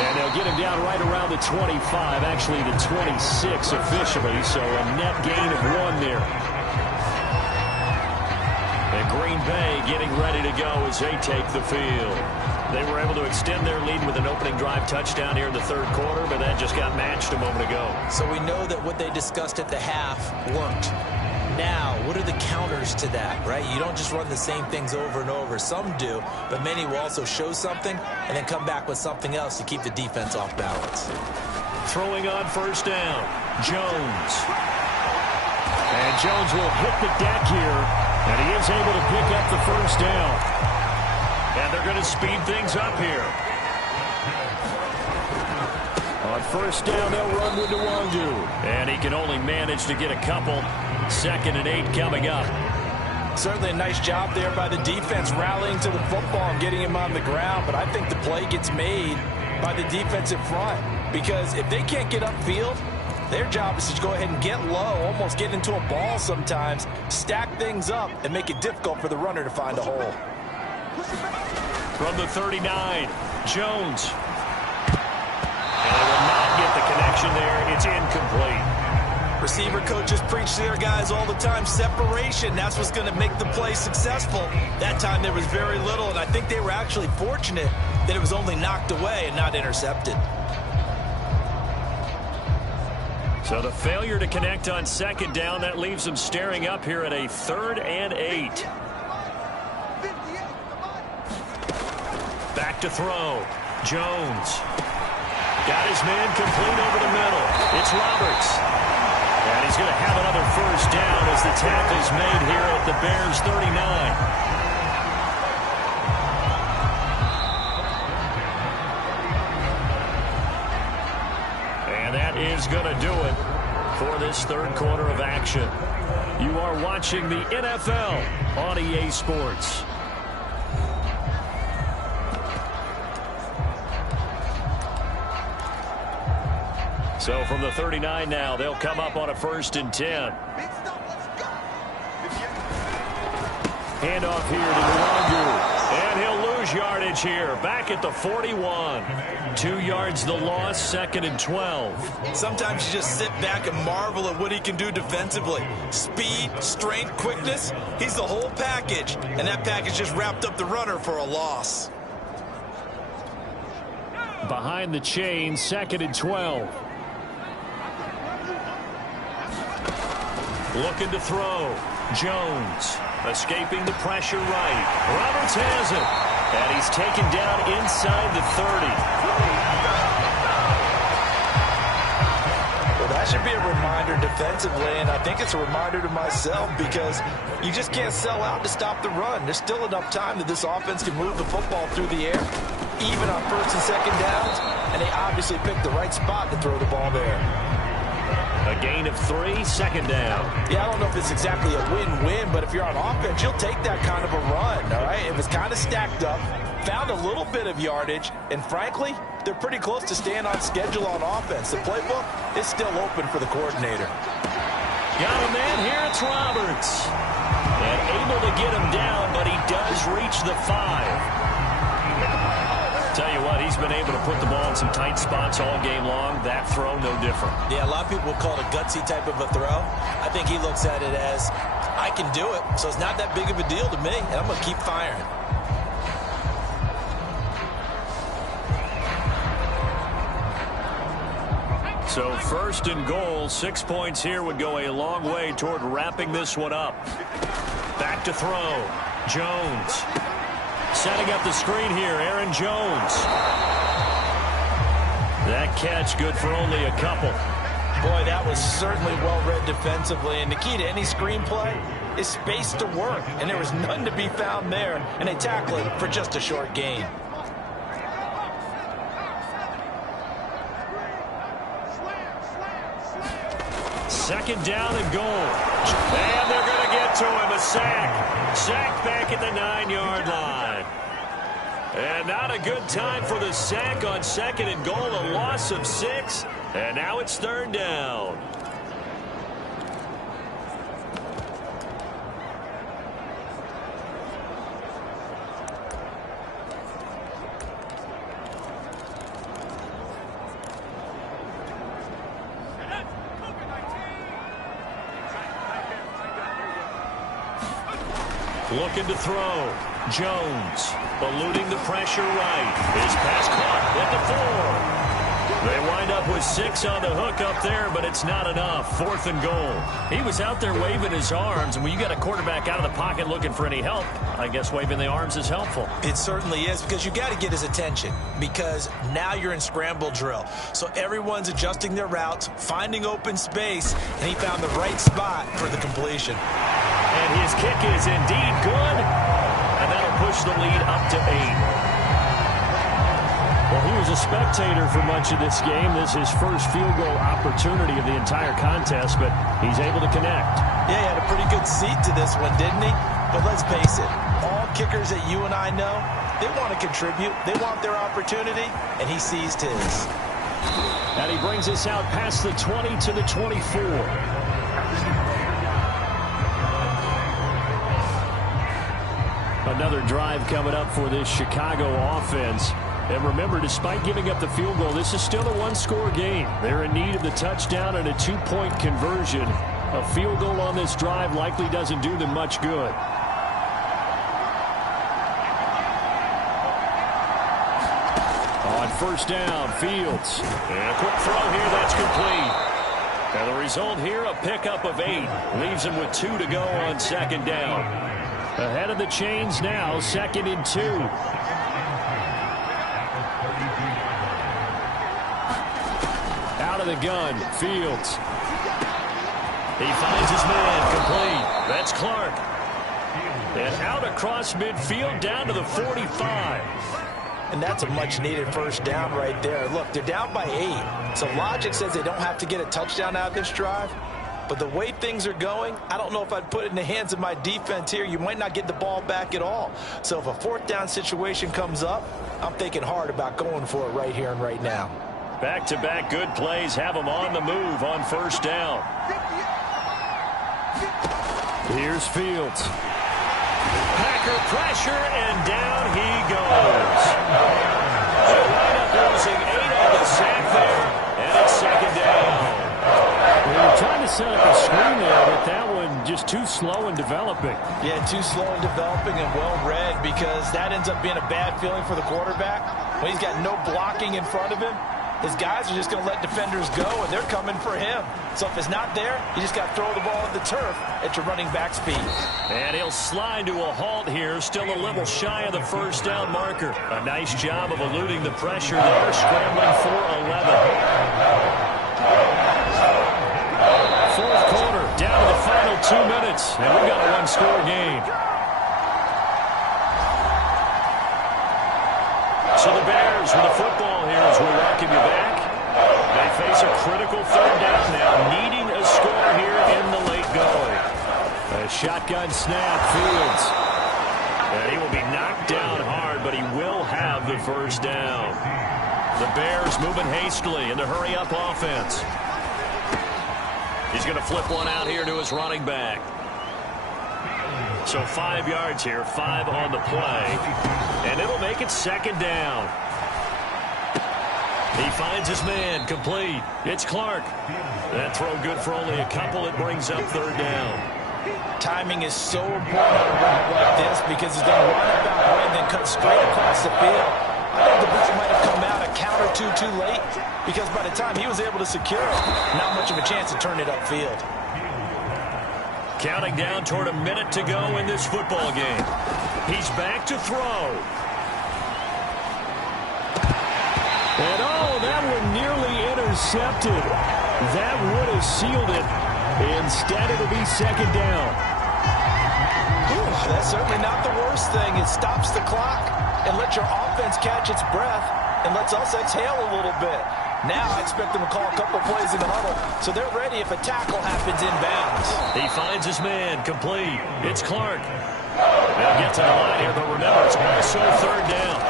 And they'll get him down right around the 25, actually the 26 officially, so a net gain of 1 there. And Green Bay getting ready to go as they take the field. They were able to extend their lead with an opening drive touchdown here in the 3rd quarter, but that just got matched a moment ago. So we know that what they discussed at the half worked. Now, what are the counters to that, right? You don't just run the same things over and over. Some do, but many will also show something and then come back with something else to keep the defense off balance. Throwing on first down, Jones. And Jones will hit the deck here, and he is able to pick up the first down. And they're going to speed things up here. On first down, they'll run with Nwangu. And he can only manage to get a couple. 2nd and 8 coming up. Certainly a nice job there by the defense rallying to the football and getting him on the ground, but I think the play gets made by the defensive front because if they can't get upfield, their job is to go ahead and get low, almost get into a ball sometimes, stack things up, and make it difficult for the runner to find a hole. From the 39, Jones. And they will not get the connection there. It's incomplete. receiver coaches preach to their guys all the time. Separation, that's what's going to make the play successful. That time there was very little, and I think they were actually fortunate that it was only knocked away and not intercepted. So the failure to connect on second down, that leaves them staring up here at a 3rd and 8. Back to throw. Jones. Got his man complete over the middle. It's Roberts. And he's going to have another first down as the tackle's made here at the Bears' 39. And that is going to do it for this third quarter of action. You are watching the NFL on EA Sports. So from the 39 now, they'll come up on a 1st and 10. Handoff here to Nwangu. And he'll lose yardage here. Back at the 41. 2 yards the loss, 2nd and 12. Sometimes you just sit back and marvel at what he can do defensively. Speed, strength, quickness. He's the whole package. And that package just wrapped up the runner for a loss. Behind the chain, 2nd and 12. Looking to throw. Jones escaping the pressure right. Roberts has it. And he's taken down inside the 30. Well, that should be a reminder defensively, and I think it's a reminder to myself because you just can't sell out to stop the run. There's still enough time that this offense can move the football through the air, even on 1st and 2nd downs, and they obviously picked the right spot to throw the ball there. A gain of 3, 2nd down. Yeah, I don't know if it's exactly a win-win, but if you're on offense, you'll take that kind of a run, all right? It was kind of stacked up, found a little bit of yardage, and frankly, they're pretty close to staying on schedule on offense. The playbook is still open for the coordinator. Got a man here, it's Roberts. And able to get him down, but he does reach the 5. Tell you what, he's been able to put the ball in some tight spots all game long. That throw, no different. Yeah, a lot of people would call it a gutsy type of a throw. I think he looks at it as, I can do it, so it's not that big of a deal to me, and I'm going to keep firing. So 1st and goal, 6 points here would go a long way toward wrapping this one up. Back to throw. Jones. Setting up the screen here, Aaron Jones. That catch good for only a couple. Boy, that was certainly well-read defensively, and the key to any screenplay is space to work, and there was none to be found there, and they tackle it for just a short gain. Second down and goal. And they're going to get to him, a sack. Sack back at the 9-yard line. And not a good time for the sack on 2nd and goal, a loss of 6. And now it's 3rd down. Looking to throw. Jones eluding the pressure right. His pass caught at the 4. They wind up with 6 on the hook up there, but it's not enough. 4th and goal. He was out there waving his arms, and when you got a quarterback out of the pocket looking for any help, I guess waving the arms is helpful. It certainly is, because you got to get his attention, because now you're in scramble drill. So everyone's adjusting their routes, finding open space, and he found the right spot for the completion. And his kick is indeed good, and that'll push the lead up to 8. Well, he was a spectator for much of this game. This is his first field goal opportunity of the entire contest, but he's able to connect. Yeah, he had a pretty good seat to this one, didn't he? But let's face it, all kickers that you and I know, they want to contribute. They want their opportunity, and he seized his. And he brings us out past the 20 to the 24. Another drive coming up for this Chicago offense. And remember, despite giving up the field goal, this is still a one-score game. They're in need of the touchdown and a two-point conversion. A field goal on this drive likely doesn't do them much good. On first down, Fields. And a quick throw here, that's complete. And the result here, a pickup of 8. Leaves him with 2 to go on second down. Ahead of the chains now, 2nd and 2. Out of the gun, Fields. He finds his man, complete. That's Clark. And out across midfield, down to the 45. And that's a much-needed first down right there. Look, they're down by 8. So logic says they don't have to get a touchdown out of this drive. But the way things are going, I don't know if I'd put it in the hands of my defense here. You might not get the ball back at all. So if a 4th down situation comes up, I'm thinking hard about going for it right here and right now. Back-to-back good plays have them on the move on first down. Here's Fields. Packer pressure, and down he goes. They wind up losing 8 on the sack there, and it's second down. We were trying to set up a screen there, but that one just too slow in developing. Yeah, too slow in developing and well read, because that ends up being a bad feeling for the quarterback. When he's got no blocking in front of him, his guys are just going to let defenders go, and they're coming for him. So if it's not there, you just got to throw the ball at the turf at your running back speed. And he'll slide to a halt here, still a little shy of the first down marker. A nice job of eluding the pressure there, scrambling for 11. Fourth quarter, down to the final 2 minutes, and we've got a one-score game. So the Bears with the football here as we welcome you back. They face a critical third down now, needing a score here in the late going. A shotgun snap, Fields. And he will be knocked down hard, but he will have the first down. The Bears moving hastily in the hurry-up offense. He's going to flip one out here to his running back. So 5 yards here, 5 on the play. And it'll make it second down. He finds his man, complete. It's Clark. That throw good for only a couple. It brings up third down. Timing is so important on a route like this, because he's going to run about way and then cut straight across the field. I think the blitz might have come out a count or two too late, because by the time he was able to secure it, not much of a chance to turn it upfield. Counting down toward a minute to go in this football game. He's back to throw. And that one nearly intercepted. That would have sealed it. Instead, it'll be second down. That's certainly not the worst thing. It stops the clock and lets your offense catch its breath and lets us exhale a little bit. Now I expect them to call a couple plays in the huddle, so they're ready if a tackle happens inbounds. He finds his man, complete. It's Clark. They'll get to the line here, but remember, it's also third down.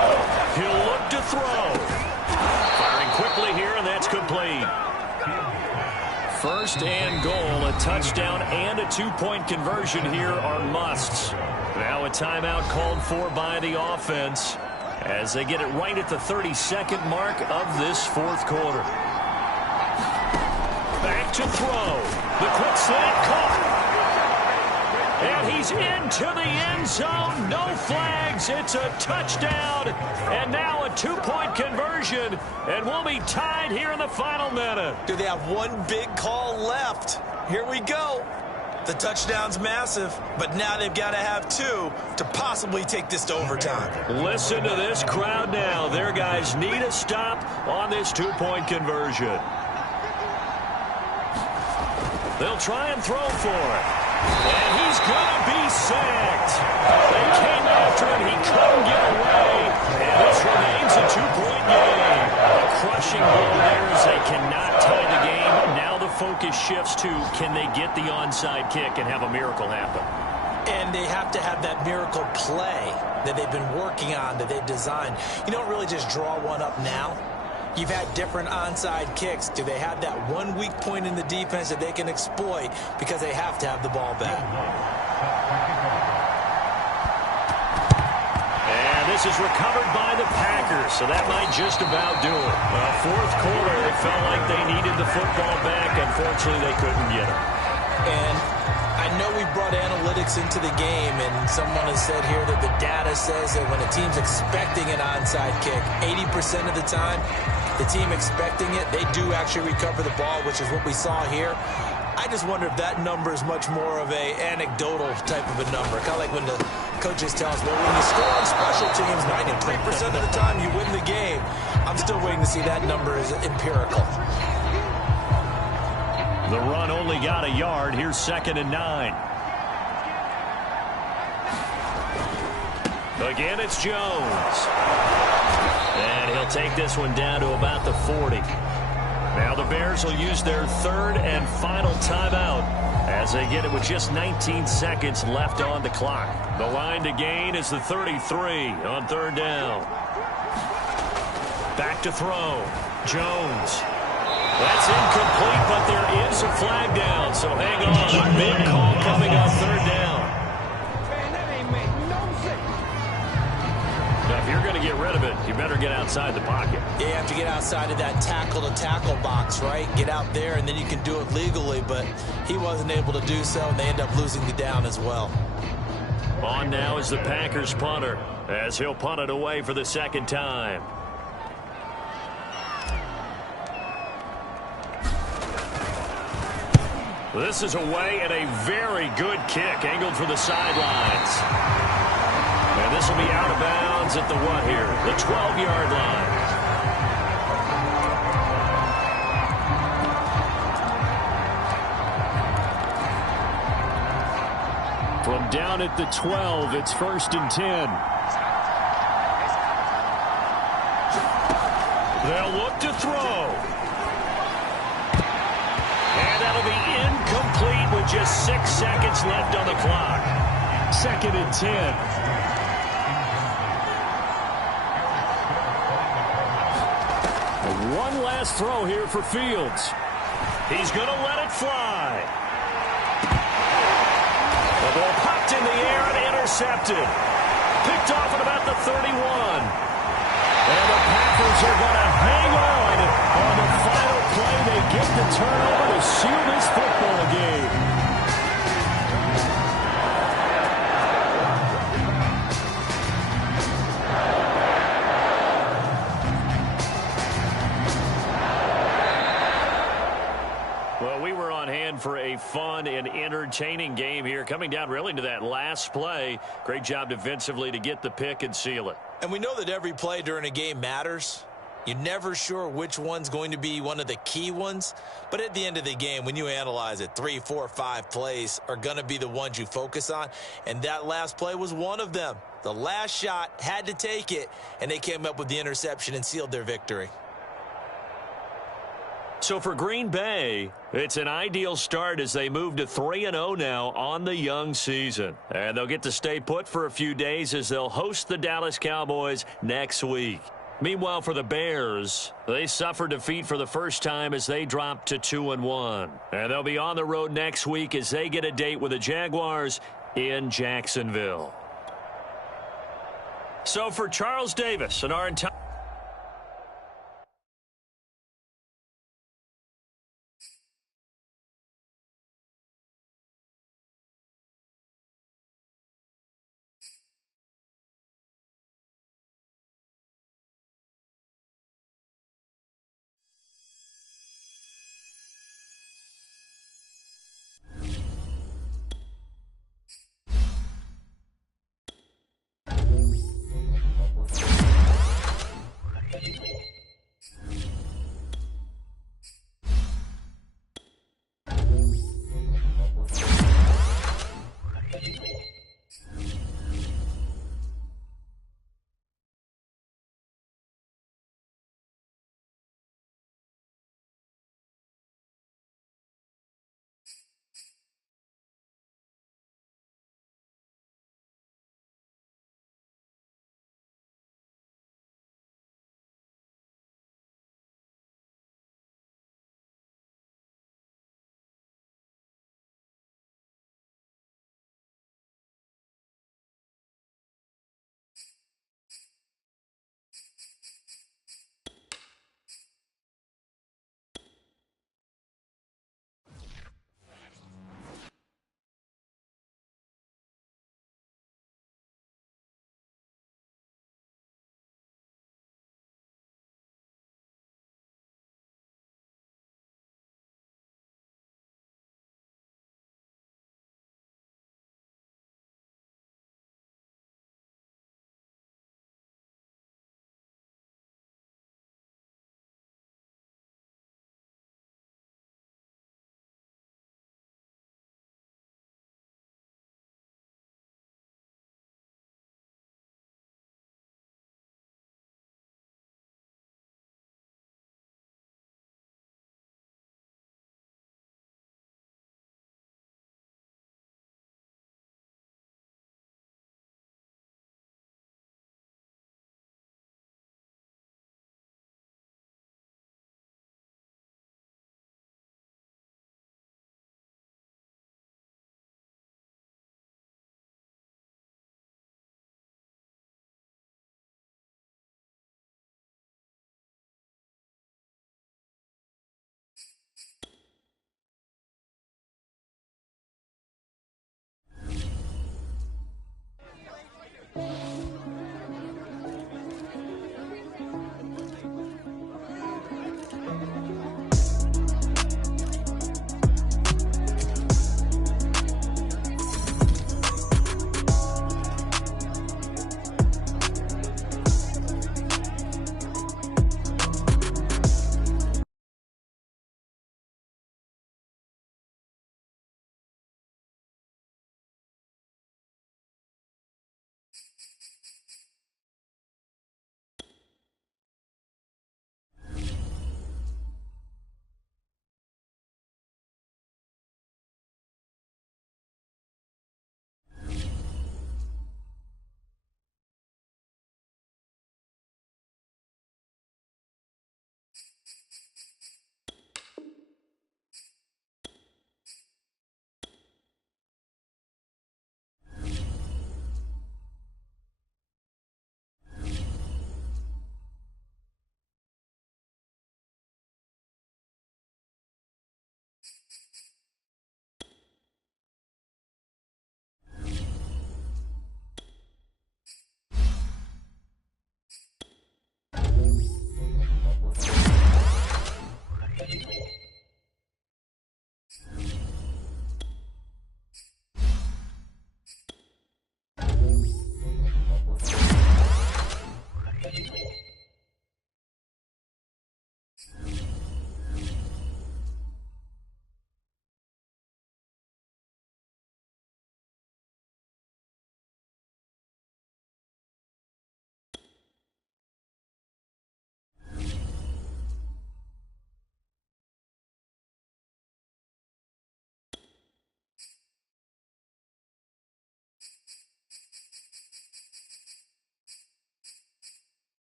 He'll look to throw. Firing quickly here, and that's complete. First and goal, a touchdown and a two-point conversion here are musts. Now a timeout called for by the offense as they get it right at the 32nd mark of this fourth quarter. Back to throw. The quick slant caught. And he's into the end zone. No flags. It's a touchdown. And now a two-point conversion. And we'll be tied here in the final minute. Do they have one big call left? Here we go. The touchdown's massive, but now they've got to have two to possibly take this to overtime. Listen to this crowd now. Their guys need a stop on this two-point conversion. They'll try and throw for it. And he's going to be sacked. They came after him. He couldn't get away. And this remains a two-point game. A crushing blow there as they cannot tie the game. Now the focus shifts to, can they get the onside kick and have a miracle happen? And they have to have that miracle play that they've been working on, that they've designed. You don't really just draw one up now. You've had different onside kicks. Do they have that one weak point in the defense that they can exploit because they have to have the ball back? And this is recovered by the Packers, so that might just about do it. Well, fourth quarter, it felt like they needed the football back. Unfortunately, they couldn't get it. And I know we brought analytics into the game, and someone has said here that the data says that when a team's expecting an onside kick, 80% of the time, the team expecting it, they do actually recover the ball, which is what we saw here. I just wonder if that number is much more of a anecdotal type of a number. Kind of like when the coaches tell us, well, when you score on special teams, 93% of the time you win the game. I'm still waiting to see that number as empirical. The run only got a yard. Here's 2nd and 9. Again, it's Jones. And he'll take this one down to about the 40. Now the Bears will use their 3rd and final timeout as they get it with just 19 seconds left on the clock. The line to gain is the 33 on 3rd down. Back to throw. Jones. That's incomplete, but there is a flag down, so hang on. A big call coming on 3rd down. Now, if you're going to get rid of it, you better get outside the pocket. Yeah, you have to get outside of that tackle-to-tackle box, right? Get out there, and then you can do it legally, but he wasn't able to do so, and they end up losing the down as well. On now is the Packers punter, as he'll punt it away for the 2nd time. This is away and a very good kick, angled for the sidelines. And this will be out of bounds at the what here? The 12-yard line. From down at the 12, it's 1st and 10. They'll look to throw. And that'll be incomplete with just 6 seconds left on the clock. 2nd and 10. One last throw here for Fields. He's going to let it fly. The ball popped in the air and intercepted. Picked off at about the 31. And the Packers are going to hang on the final play. They get the turnover to seal this football game. For a fun and entertaining game here, coming down really to that last play. Great job defensively to get the pick and seal it. And we know that every play during a game matters. You're never sure which one's going to be one of the key ones. But at the end of the game, when you analyze it, 3, 4, 5 plays are going to be the ones you focus on. And that last play was one of them. The last shot had to take it, and they came up with the interception and sealed their victory. So for Green Bay, it's an ideal start as they move to 3-0 now on the young season. And they'll get to stay put for a few days as they'll host the Dallas Cowboys next week. Meanwhile, for the Bears, they suffered defeat for the first time as they dropped to 2-1. And they'll be on the road next week as they get a date with the Jaguars in Jacksonville. So for Charles Davis and our entire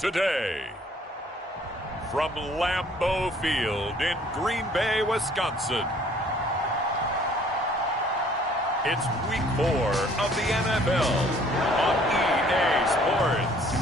today. From Lambeau Field in Green Bay, Wisconsin, it's Week 4 of the NFL on EA Sports.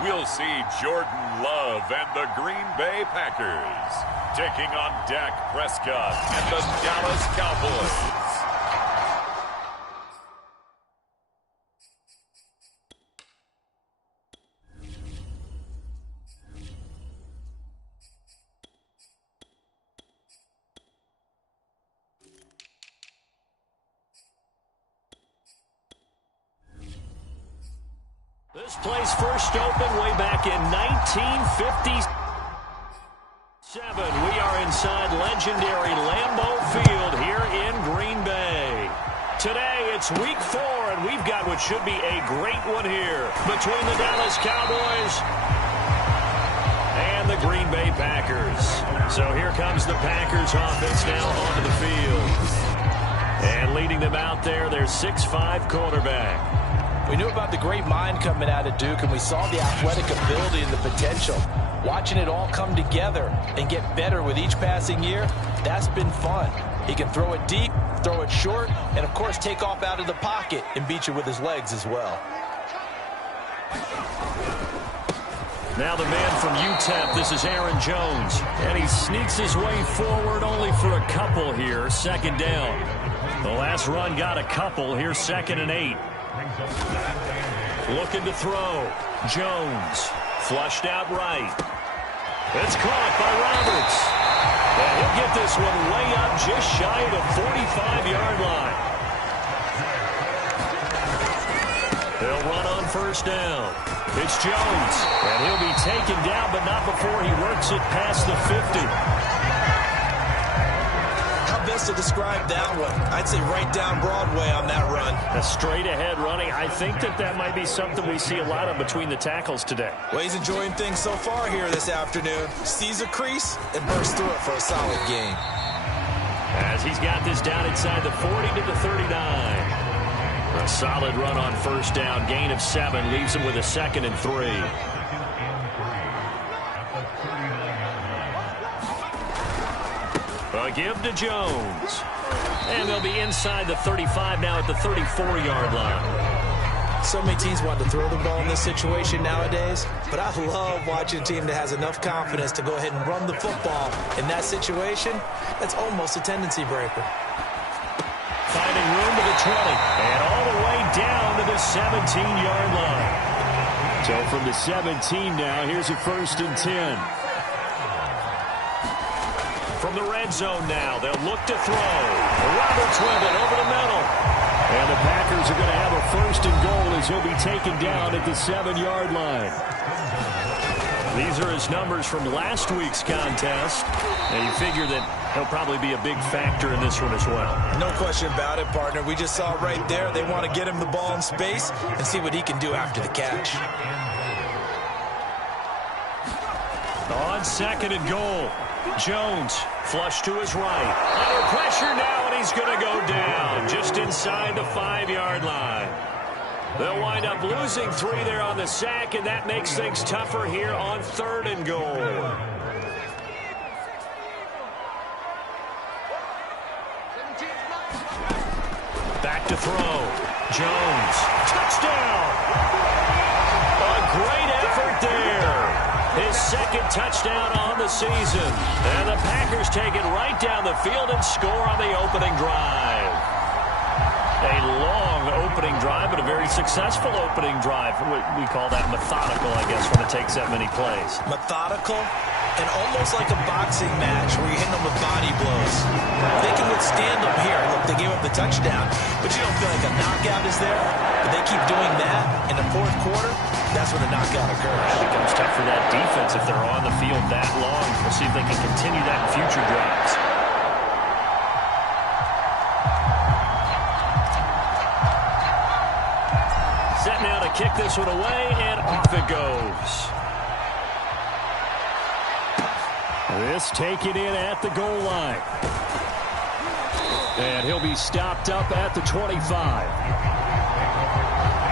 We'll see Jordan Love and the Green Bay Packers taking on Dak Prescott and the Dallas Cowboys. This place first opened way back in 1957. We are inside legendary Lambeau Field here in Green Bay. Today, it's Week 4, and we've got what should be a great one here between the Dallas Cowboys and the Green Bay Packers. So here comes the Packers offense now onto the field. And leading them out there, their 6'5" quarterback. We knew about the great mind coming out of Duke, and we saw the athletic ability and the potential. Watching it all come together and get better with each passing year, that's been fun. He can throw it deep, throw it short, and, of course, take off out of the pocket and beat you with his legs as well. Now the man from UTEP, this is Aaron Jones. And he sneaks his way forward only for a couple here, second down. The last run got a couple, here 2nd and 8. Looking to throw. Jones. Flushed out right. It's caught by Roberts. And he'll get this one way up just shy of the 45-yard line. They'll run on first down. It's Jones. And he'll be taken down, but not before he works it past the 50. To describe that one, I'd say right down Broadway on that run. A straight ahead running. I think that might be something we see a lot of between the tackles today. Well, he's enjoying things so far here this afternoon. Sees a crease and bursts through it for a solid gain. As he's got this down inside the 40 to the 39. A solid run on first down. Gain of 7 leaves him with a 2nd and 3. A give to Jones. And they'll be inside the 35 now at the 34-yard line. So many teams want to throw the ball in this situation nowadays, but I love watching a team that has enough confidence to go ahead and run the football. In that situation, that's almost a tendency breaker. Finding room to the 20, and all the way down to the 17-yard line. So from the 17 now, here's a 1st and 10. From the red zone now, they'll look to throw. Roberts with it over the middle. And the Packers are going to have a 1st and goal as he'll be taken down at the 7-yard line. These are his numbers from last week's contest. And you figure that he'll probably be a big factor in this one as well. No question about it, partner. We just saw right there they want to get him the ball in space and see what he can do after the catch. On 2nd and goal. Jones, flush to his right. Under pressure now, and he's going to go down just inside the 5-yard line. They'll wind up losing 3 there on the sack, and that makes things tougher here on 3rd and goal. Back to throw. Jones, touchdown. A great effort there. His 2nd touchdown on the season. And the Packers take it right down the field and score on the opening drive. A long opening drive, but a very successful opening drive. We call that methodical, I guess, when it takes that many plays. Methodical and almost like a boxing match where you hit them with body blows. They can withstand them here. Look, they gave up the touchdown, but you don't feel like a knockout is there. But they keep doing that in the 4th quarter. That's when the knockout occurs. It becomes tough for that defense if they're on the field that long. We'll see if they can continue that in future drives. kick this one away, and off it goes. This taken in at the goal line. And he'll be stopped up at the 25.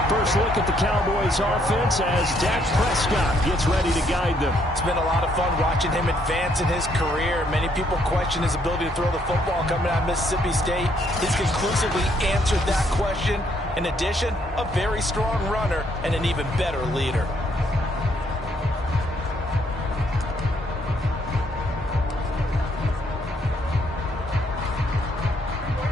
First look at the Cowboys offense as Dak Prescott gets ready to guide them. It's been a lot of fun watching him advance in his career. Many people question his ability to throw the football coming out of Mississippi State. He's conclusively answered that question. In addition, a very strong runner and an even better leader.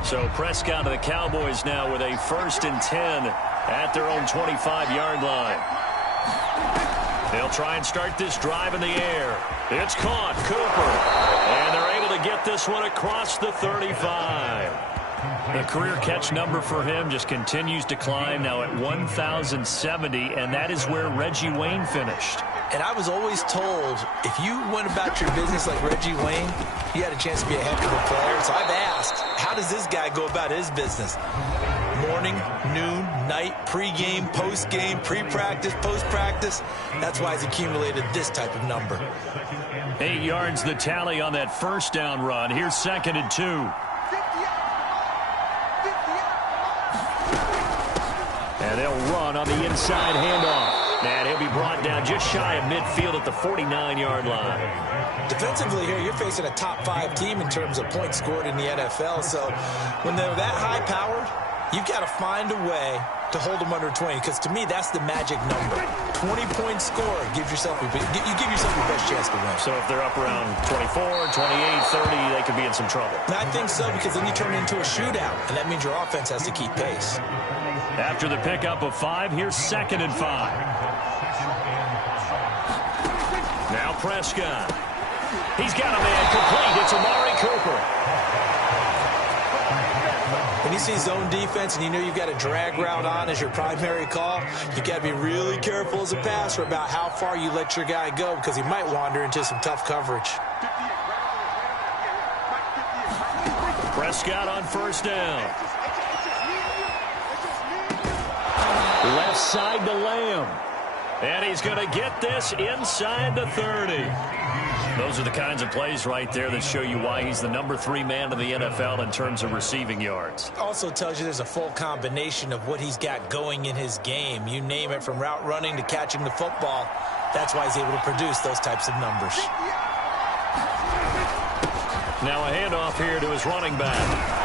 So Prescott of the Cowboys now with a 1st and 10 at their own 25-yard line. They'll try and start this drive in the air. It's caught. Cooper. And they're able to get this one across the 35. The career catch number for him just continues to climb, now at 1,070, and that is where Reggie Wayne finished. And I was always told, if you went about your business like Reggie Wayne, you had a chance to be a heck of a player. So I've asked, how does this guy go about his business? Morning, noon, night, pregame, postgame, pre-practice, post-practice. That's why he's accumulated this type of number. 8 yards the tally on that first down run. Here's 2nd and 2. And they'll run on the inside handoff. And he'll be brought down just shy of midfield at the 49-yard line. Defensively here, you're facing a top-5 team in terms of points scored in the NFL. So when they're that high-powered, you've got to find a way to hold them under 20, because to me, that's the magic number. 20-point score gives yourself you give yourself your best chance to win. So if they're up around 24, 28, 30, they could be in some trouble. And I think so, because then you turn it into a shootout, and that means your offense has to keep pace. After the pickup of 5, here's 2nd and 5. Now Prescott. He's got a man complete. It's Amari Cooper. When you see zone defense and you know you've got a drag route on as your primary call, you've got to be really careful as a passer about how far you let your guy go, because he might wander into some tough coverage. Prescott on 1st down. Left side to Lamb. And he's going to get this inside the 30. Those are the kinds of plays right there that show you why he's the number 3 man in the NFL in terms of receiving yards. Also tells you there's a full combination of what he's got going in his game. You name it, from route running to catching the football. That's why he's able to produce those types of numbers. Now a handoff here to his running back.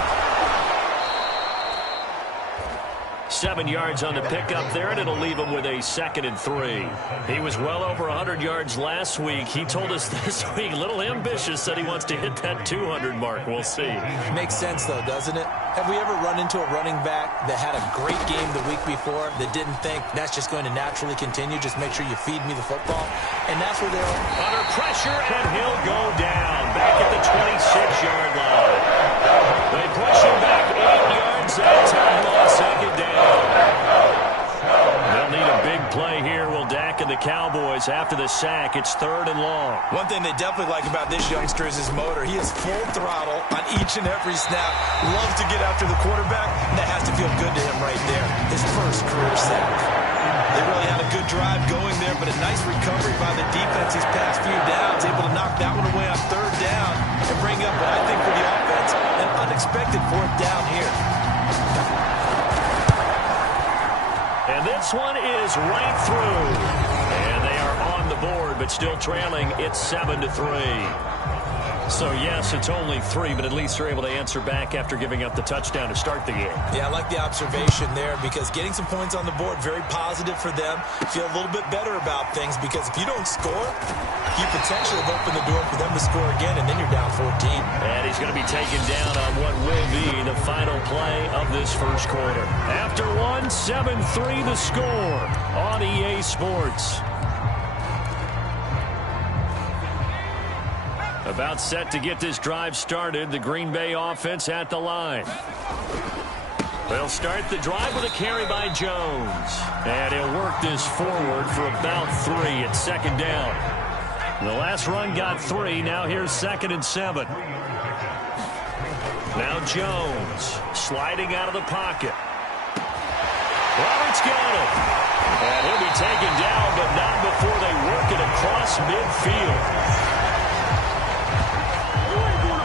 7 yards on the pickup there, and it'll leave him with a 2nd and 3. He was well over 100 yards last week. He told us this week, a little ambitious, said he wants to hit that 200 mark. We'll see. Makes sense, though, doesn't it? Have we ever run into a running back that had a great game the week before that didn't think that's just going to naturally continue? Just make sure you feed me the football. And that's where they're under pressure, and he'll go down back at the 26-yard line. They push him back 8 yards that time on 2nd down. They'll need a big play here, will Dak and the Cowboys. After the sack, it's 3rd and long. One thing they definitely like about this youngster is his motor. He is full throttle on each and every snap. Loves to get after the quarterback, and that has to feel good to him right there. His first career sack. They really had a good drive going there, but a nice recovery by the defense these past few downs. Able to knock that one away on 3rd down and bring up what I think for the offense, an unexpected 4th down here. And this one is right through. And they are on the board, but still trailing. It's 7-3. So, yes, it's only 3, but at least they're able to answer back after giving up the touchdown to start the game. Yeah, I like the observation there, because getting some points on the board, very positive for them. Feel a little bit better about things, because if you don't score, you potentially have opened the door for them to score again, and then you're down 14. And he's going to be taken down on what will be the final play of this first quarter. After 1, 7-3 the score on EA Sports. About set to get this drive started. The Green Bay offense at the line. They'll start the drive with a carry by Jones. And he'll work this forward for about 3 at 2nd down. The last run got 3. Now here's 2nd and 7. Now Jones sliding out of the pocket. Roberts got it. And he'll be taken down, but not before they work it across midfield.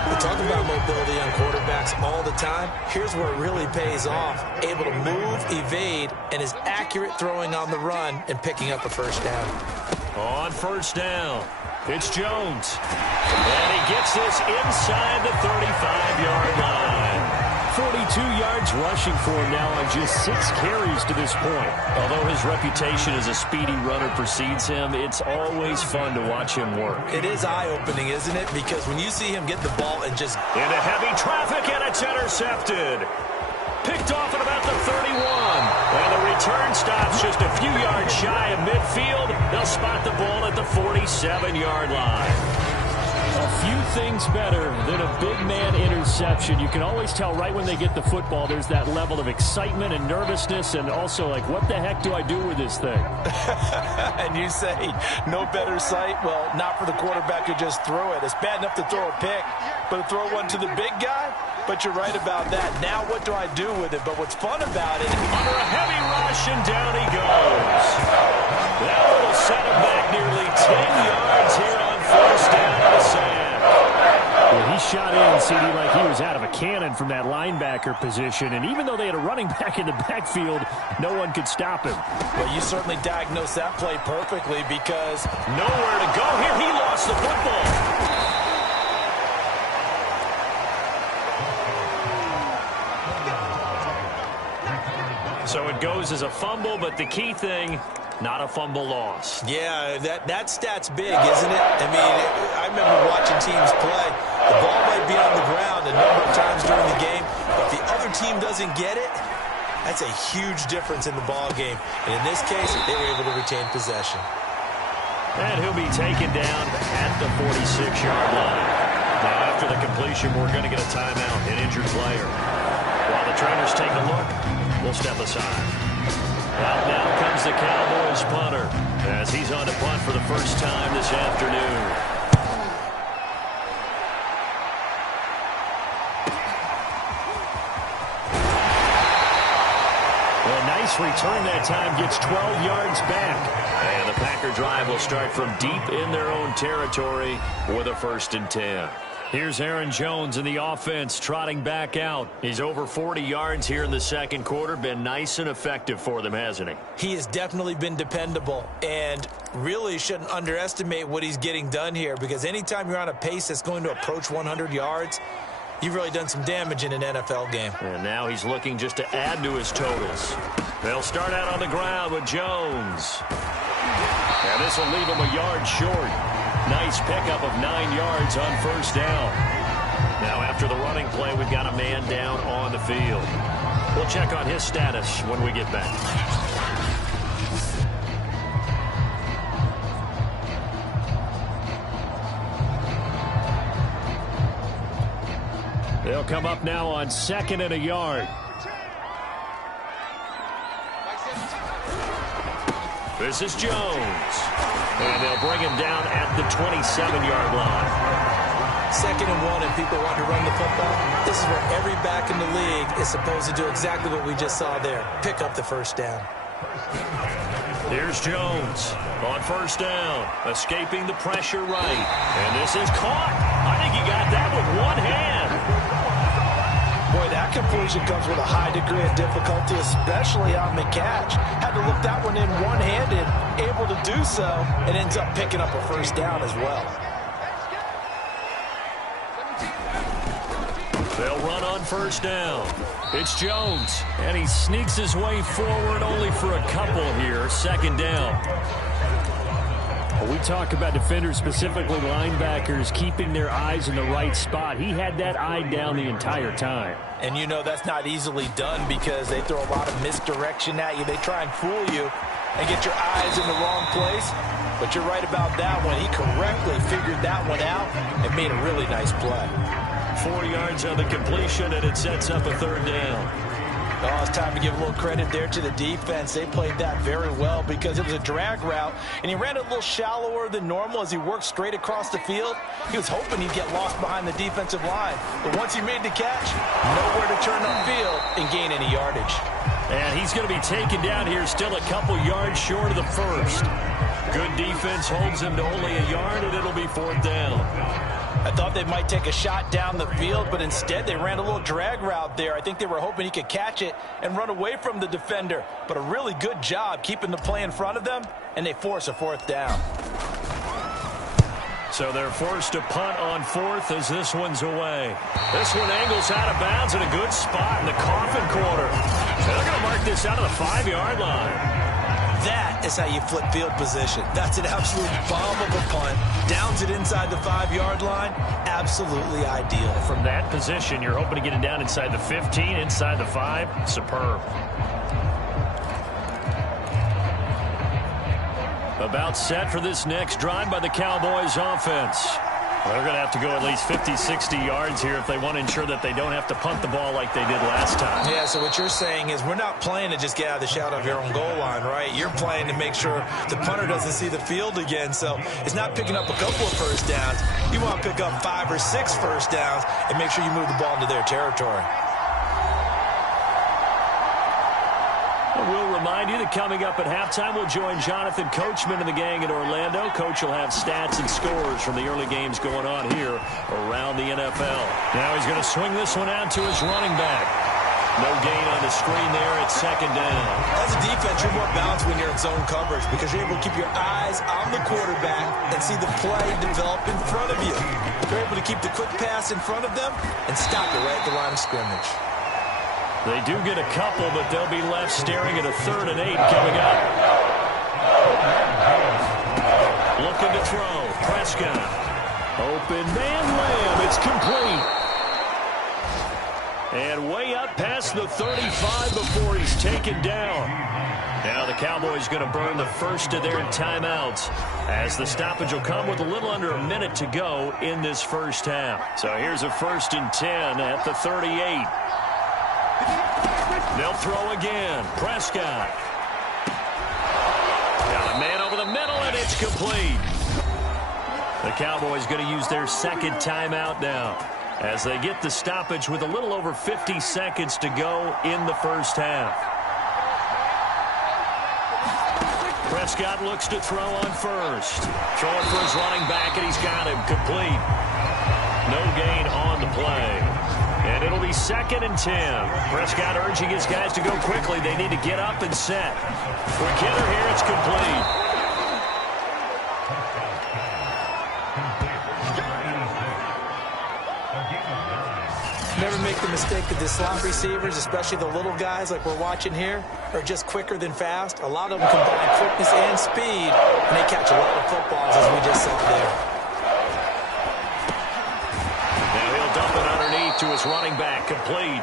We talk about mobility on quarterbacks all the time. Here's where it really pays off. Able to move, evade, and is accurate throwing on the run and picking up a first down. On first down, it's Jones. And he gets this inside the 35-yard line. 42 yards rushing for him now on just 6 carries to this point. Although his reputation as a speedy runner precedes him, it's always fun to watch him work. It is eye-opening, isn't it? Because when you see him get the ball and just... Into heavy traffic, and it's intercepted. Picked off at about the 31. And the return stops just a few yards shy of midfield. They'll spot the ball at the 47-yard line. A few things better than a big man interception. You can always tell right when they get the football, there's that level of excitement and nervousness, and also like, what the heck do I do with this thing? And you say, no better sight? Well, not for the quarterback who just threw it. It's bad enough to throw a pick, but to throw one to the big guy? But you're right about that. Now what do I do with it? But what's fun about it... Under a heavy rush, and down he goes. That will set him back nearly 10 yards here on first down to the sand. Well, he shot in, CD, like he was out of a cannon from that linebacker position. And even though they had a running back in the backfield, no one could stop him. Well, you certainly diagnosed that play perfectly because... Nowhere to go here. He lost the football. So it goes as a fumble, but the key thing, not a fumble loss. Yeah, that stat's big, isn't it? I mean, I remember watching teams play. The ball might be on the ground a number of times during the game, but if the other team doesn't get it, that's a huge difference in the ball game. And in this case, they were able to retain possession. And he'll be taken down at the 46-yard line. Now, after the completion, we're going to get a timeout, an injured player. While the trainers take a look, we'll step aside. Out now comes the Cowboys punter as he's on to punt for the first time this afternoon. Well, nice return that time, gets 12 yards back. And the Packer drive will start from deep in their own territory with a 1st and 10. Here's Aaron Jones in the offense trotting back out. He's over 40 yards here in the second quarter. Been nice and effective for them, hasn't he? He has definitely been dependable and really shouldn't underestimate what he's getting done here because anytime you're on a pace that's going to approach 100 yards, you've really done some damage in an NFL game. And now he's looking just to add to his totals. They'll start out on the ground with Jones. And this will leave him a yard short. Nice pickup of 9 yards on first down. Now after the running play, we've got a man down on the field. We'll check on his status when we get back. They'll come up now on 2nd and a yard. This is Jones. And they'll bring him down at the 27-yard line. 2nd and 1, and people want to run the football. This is where every back in the league is supposed to do exactly what we just saw there. Pick up the first down. Here's Jones on first down, escaping the pressure right. And this is caught. I think he got that with one hand. Boy, that completion comes with a high degree of difficulty, especially on the catch. Had to look that one in one-handed, able to do so, and ends up picking up a first down as well. They'll run on first down. It's Jones, and he sneaks his way forward only for a couple here. 2nd down. Well, we talk about defenders, specifically linebackers, keeping their eyes in the right spot. He had that eye down the entire time. And you know that's not easily done because they throw a lot of misdirection at you. They try and fool you and get your eyes in the wrong place. But you're right about that one. He correctly figured that one out and made a really nice play. 4 yards on the completion, and it sets up a 3rd down. Oh, it's time to give a little credit there to the defense. They played that very well because it was a drag route, and he ran it a little shallower than normal as he worked straight across the field. He was hoping he'd get lost behind the defensive line, but once he made the catch, nowhere to turn upfield and gain any yardage. And he's going to be taken down here still a couple yards short of the first. Good defense holds him to only a yard, and it'll be 4th down. I thought they might take a shot down the field, but instead they ran a little drag route there. I think they were hoping he could catch it and run away from the defender. But a really good job keeping the play in front of them, and they force a 4th down. So they're forced to punt on 4th as this one's away. This one angles out of bounds in a good spot in the coffin corner. So they're going to mark this out of the 5-yard line. That is how you flip field position. That's an absolute bomb of a punt. Downs it inside the 5-yard line. Absolutely ideal. From that position, you're hoping to get it down inside the 15, inside the 5. Superb. About set for this next drive by the Cowboys offense. They're going to have to go at least 50, 60 yards here if they want to ensure that they don't have to punt the ball like they did last time. Yeah, so what you're saying is we're not playing to just get out of the shadow of your own goal line, right? You're playing to make sure the punter doesn't see the field again. So it's not picking up a couple of first downs. You want to pick up 5 or 6 first downs and make sure you move the ball into their territory. We'll remind you that coming up at halftime, we'll join Jonathan Coachman and the gang in Orlando. Coach will have stats and scores from the early games going on here around the NFL. Now he's going to swing this one out to his running back. No gain on the screen there at 2nd down. As a defense, you're more balanced when you're in zone coverage because you're able to keep your eyes on the quarterback and see the play develop in front of you. You're able to keep the quick pass in front of them and stop it right at the line of scrimmage. They do get a couple, but they'll be left staring at a 3rd and 8 coming up. Looking to throw. Prescott. Open man, Lamb. It's complete. And way up past the 35 before he's taken down. Now the Cowboys going to burn the first of their timeouts as the stoppage will come with a little under a minute to go in this first half. So here's a 1st and 10 at the 38. They'll throw again. Prescott. Got a man over the middle, and it's complete. The Cowboys going to use their 2nd timeout now as they get the stoppage with a little over 50 seconds to go in the first half. Prescott looks to throw on first. Throwing for his running back, and he's got him complete. No gain on the play. And it'll be 2nd and 10. Prescott urging his guys to go quickly. They need to get up and set. For Kidder here, it's complete. Never make the mistake that the slot receivers, especially the little guys like we're watching here, are just quicker than fast. A lot of them combine quickness and speed, and they catch a lot of footballs, as we just saw there. To his running back, complete.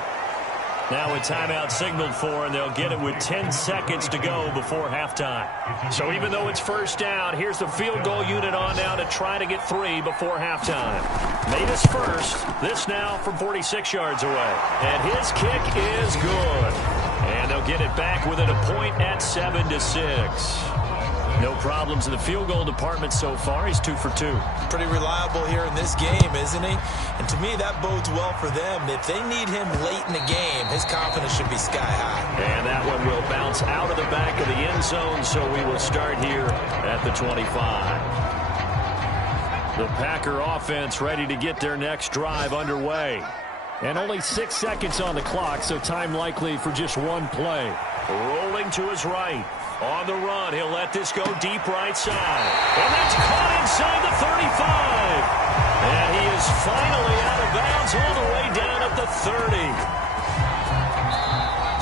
Now a timeout signaled for, and they'll get it with 10 seconds to go before halftime. So even though it's 1st down, here's the field goal unit on now to try to get 3 before halftime. Made his first. This now from 46 yards away. And his kick is good. And they'll get it back within a point at 7-6. No problems in the field goal department so far. He's 2 for 2. Pretty reliable here in this game, isn't he? And to me, that bodes well for them. If they need him late in the game, his confidence should be sky high. And that one will bounce out of the back of the end zone, so we will start here at the 25. The Packer offense ready to get their next drive underway. And only 6 seconds on the clock, so time likely for just one play. Rolling to his right. On the run, he'll let this go deep right side. And that's caught inside the 35. And he is finally out of bounds all the way down at the 30.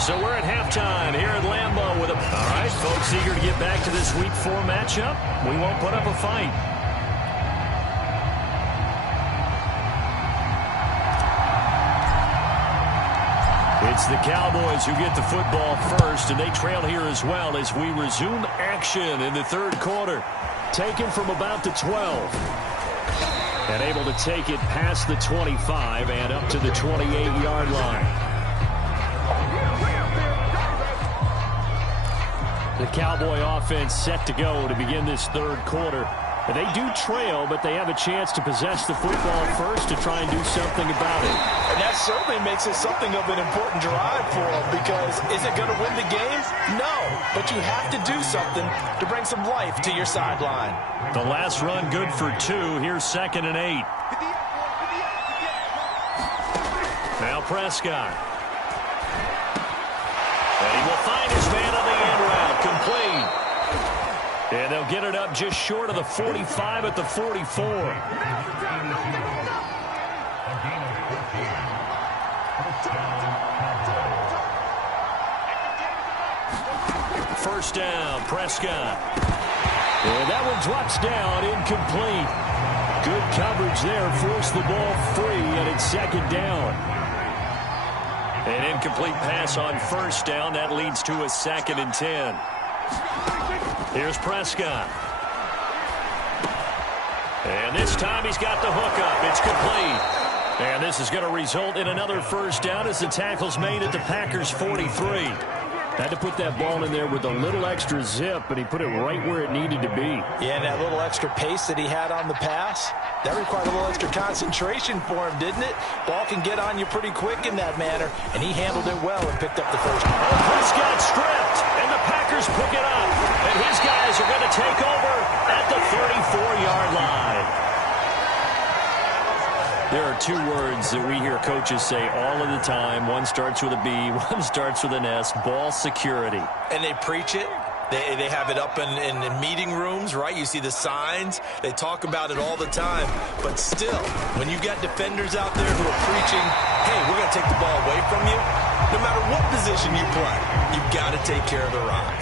So we're at halftime here at Lambeau with a... All right, folks, eager to get back to this Week 4 matchup. We won't put up a fight. It's the Cowboys who get the football first, and they trail here as well as we resume action in the 3rd quarter. Taken from about the 12. And able to take it past the 25 and up to the 28-yard line. The Cowboy offense set to go to begin this third quarter. And they do trail, but they have a chance to possess the football first to try and do something about it. And that certainly makes it something of an important drive for them, because is it going to win the game? No, but you have to do something to bring some life to your sideline. The last run good for 2. Here's 2nd and 8. Now Prescott. And he will find his man on the end route, complete. And they'll get it up just short of the 45 at the 44. First down, Prescott. And that one drops down, incomplete. Good coverage there, forced the ball free, and it's 2nd down. An incomplete pass on first down. That leads to a 2nd and 10. Here's Prescott. And this time he's got the hook up. It's complete. And this is going to result in another first down as the tackle's made at the Packers' 43. Had to put that ball in there with a little extra zip, but he put it right where it needed to be. Yeah, and that little extra pace that he had on the pass, that required a little extra concentration for him, didn't it? Ball can get on you pretty quick in that manner, and he handled it well and picked up the first one. Oh, Prescott stripped, and the Packers pick it up. And his guys are going to take over at the 34-yard line. There are 2 words that we hear coaches say all of the time. One starts with a B, one starts with an S, ball security. And they preach it. They have it up in meeting rooms, right? You see the signs. They talk about it all the time. But still, when you've got defenders out there who are preaching, hey, we're going to take the ball away from you, no matter what position you play, you've got to take care of the rock.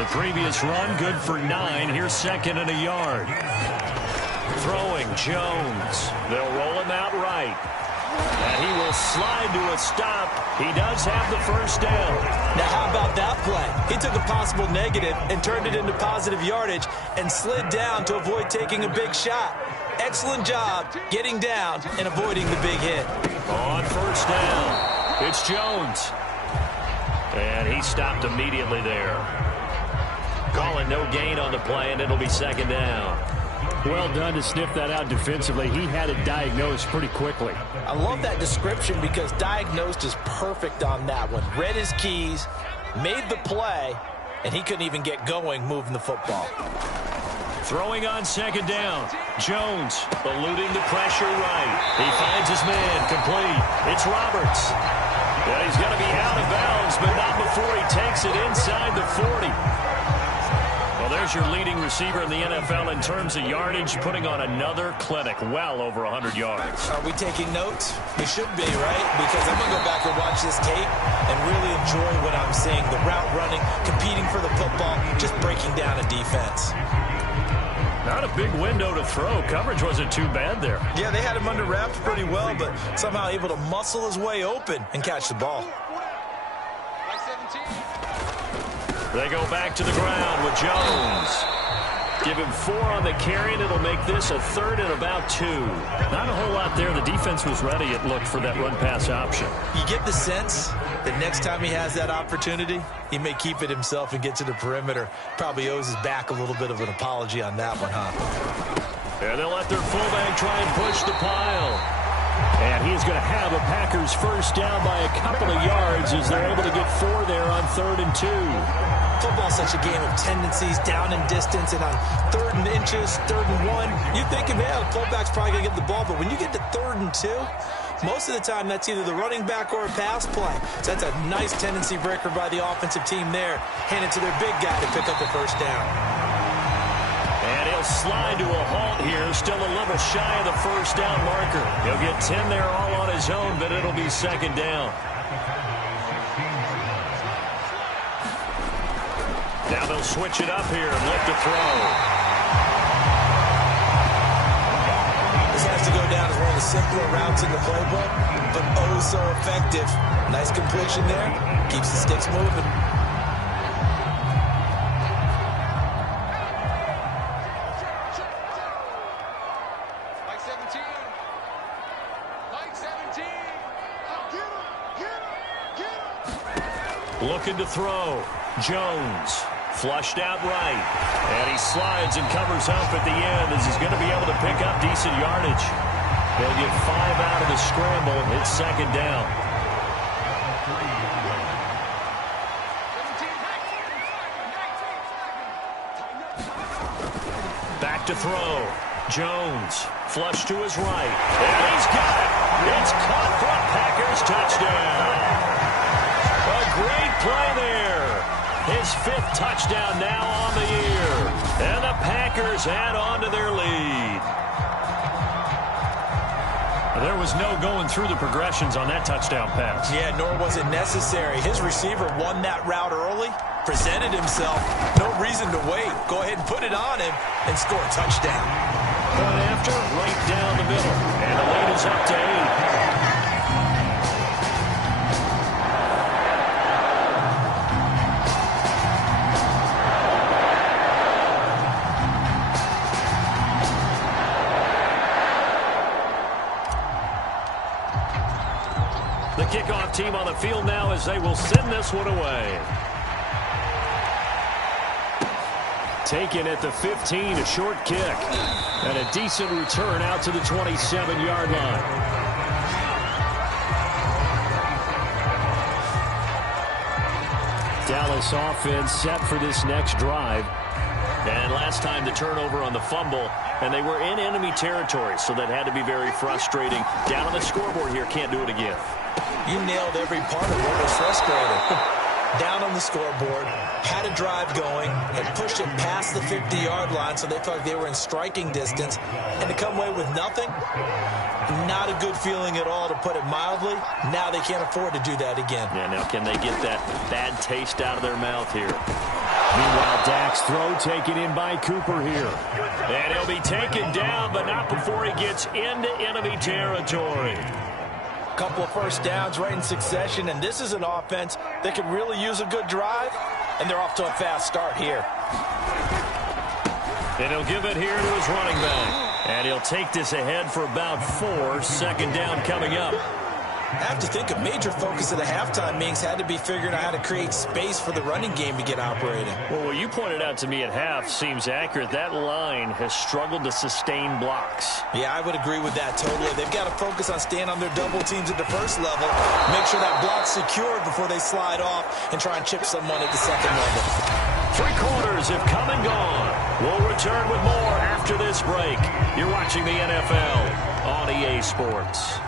The previous run, good for 9. Here's 2nd and a yard. Throwing, Jones. They'll roll him out right. And he will slide to a stop. He does have the first down. Now, how about that play? He took a possible negative and turned it into positive yardage and slid down to avoid taking a big shot. Excellent job getting down and avoiding the big hit. On first down, it's Jones. And he stopped immediately there. Calling no gain on the play, and it'll be 2nd down. Well done to sniff that out defensively. He had it diagnosed pretty quickly. I love that description because diagnosed is perfect on that one. Read his keys, made the play, and he couldn't even get going moving the football. Throwing on 2nd down. Jones eluding the pressure right. He finds his man, complete. It's Roberts. And he's going to be out of bounds, but not before he takes it inside the 40. Well, there's your leading receiver in the NFL in terms of yardage, putting on another clinic, well over 100 yards. Are we taking notes? We should be, right? Because I'm going to go back and watch this tape and really enjoy what I'm seeing. The route running, competing for the football, just breaking down a defense. Not a big window to throw. Coverage wasn't too bad there. Yeah, they had him under wraps pretty well, but somehow able to muscle his way open and catch the ball. They go back to the ground with Jones. Give him 4 on the carry, and it'll make this a 3rd and about 2. Not a whole lot there. The defense was ready, it looked, for that run-pass option. You get the sense that next time he has that opportunity, he may keep it himself and get to the perimeter. Probably owes his back a little bit of an apology on that one, huh? And they'll let their fullback try and push the pile. And he's going to have a Packers first down by a couple of yards as they're able to get 4 there on 3rd and 2. Football's such a game of tendencies, down and distance, and on 3rd and inches, 3rd and 1, you're thinking, man, the fullback's probably going to get the ball. But when you get to 3rd and 2, most of the time that's either the running back or a pass play. So that's a nice tendency breaker by the offensive team there. Hand it to their big guy to pick up the first down. And he'll slide to a halt here, still a little shy of the first down marker. He'll get 10 there all on his own, but it'll be 2nd down. Now they'll switch it up here and look to throw. This has to go down as one of the simpler routes in the playbook, but oh so effective. Nice completion there. Keeps the sticks moving. Looking to throw. Jones. Flushed out right. And he slides and covers up at the end as he's going to be able to pick up decent yardage. They'll get 5 out of the scramble. It's second down. Back to throw. Jones. Flush to his right. And he's got it. It's caught for a Packers touchdown. A great play there. His 5th touchdown now on the year. And the Packers add on to their lead. There was no going through the progressions on that touchdown pass. Yeah, nor was it necessary. His receiver won that route early, presented himself. No reason to wait. Go ahead and put it on him and score a touchdown. Going after, right down the middle. And the lead is up to 8. The kickoff team on the field now as they will send this one away. Taken at the 15, a short kick. And a decent return out to the 27-yard line. Dallas offense set for this next drive. And last time the turnover on the fumble, and they were in enemy territory, so that had to be very frustrating. Down on the scoreboard here, can't do it again. You nailed every part of what was frustrating. Down on the scoreboard, had a drive going, had pushed it past the 50-yard line, so they felt like they were in striking distance, and to come away with nothing, not a good feeling at all, to put it mildly. Now they can't afford to do that again. Yeah, now can they get that bad taste out of their mouth here? Meanwhile, Dak's throw taken in by Cooper here. And he'll be taken down, but not before he gets into enemy territory. Couple of first downs right in succession, and this is an offense that could really use a good drive, and they're off to a fast start here. And he'll give it here to his running back. And he'll take this ahead for about 4. Second down coming up. I have to think a major focus of the halftime meetings had to be figuring out how to create space for the running game to get operating. Well, what you pointed out to me at half seems accurate. That line has struggled to sustain blocks. Yeah, I would agree with that totally. They've got to focus on staying on their double teams at the first level, make sure that block's secured before they slide off and try and chip someone at the second level. 3 quarters have come and gone. We'll return with more after this break. You're watching the NFL on EA Sports.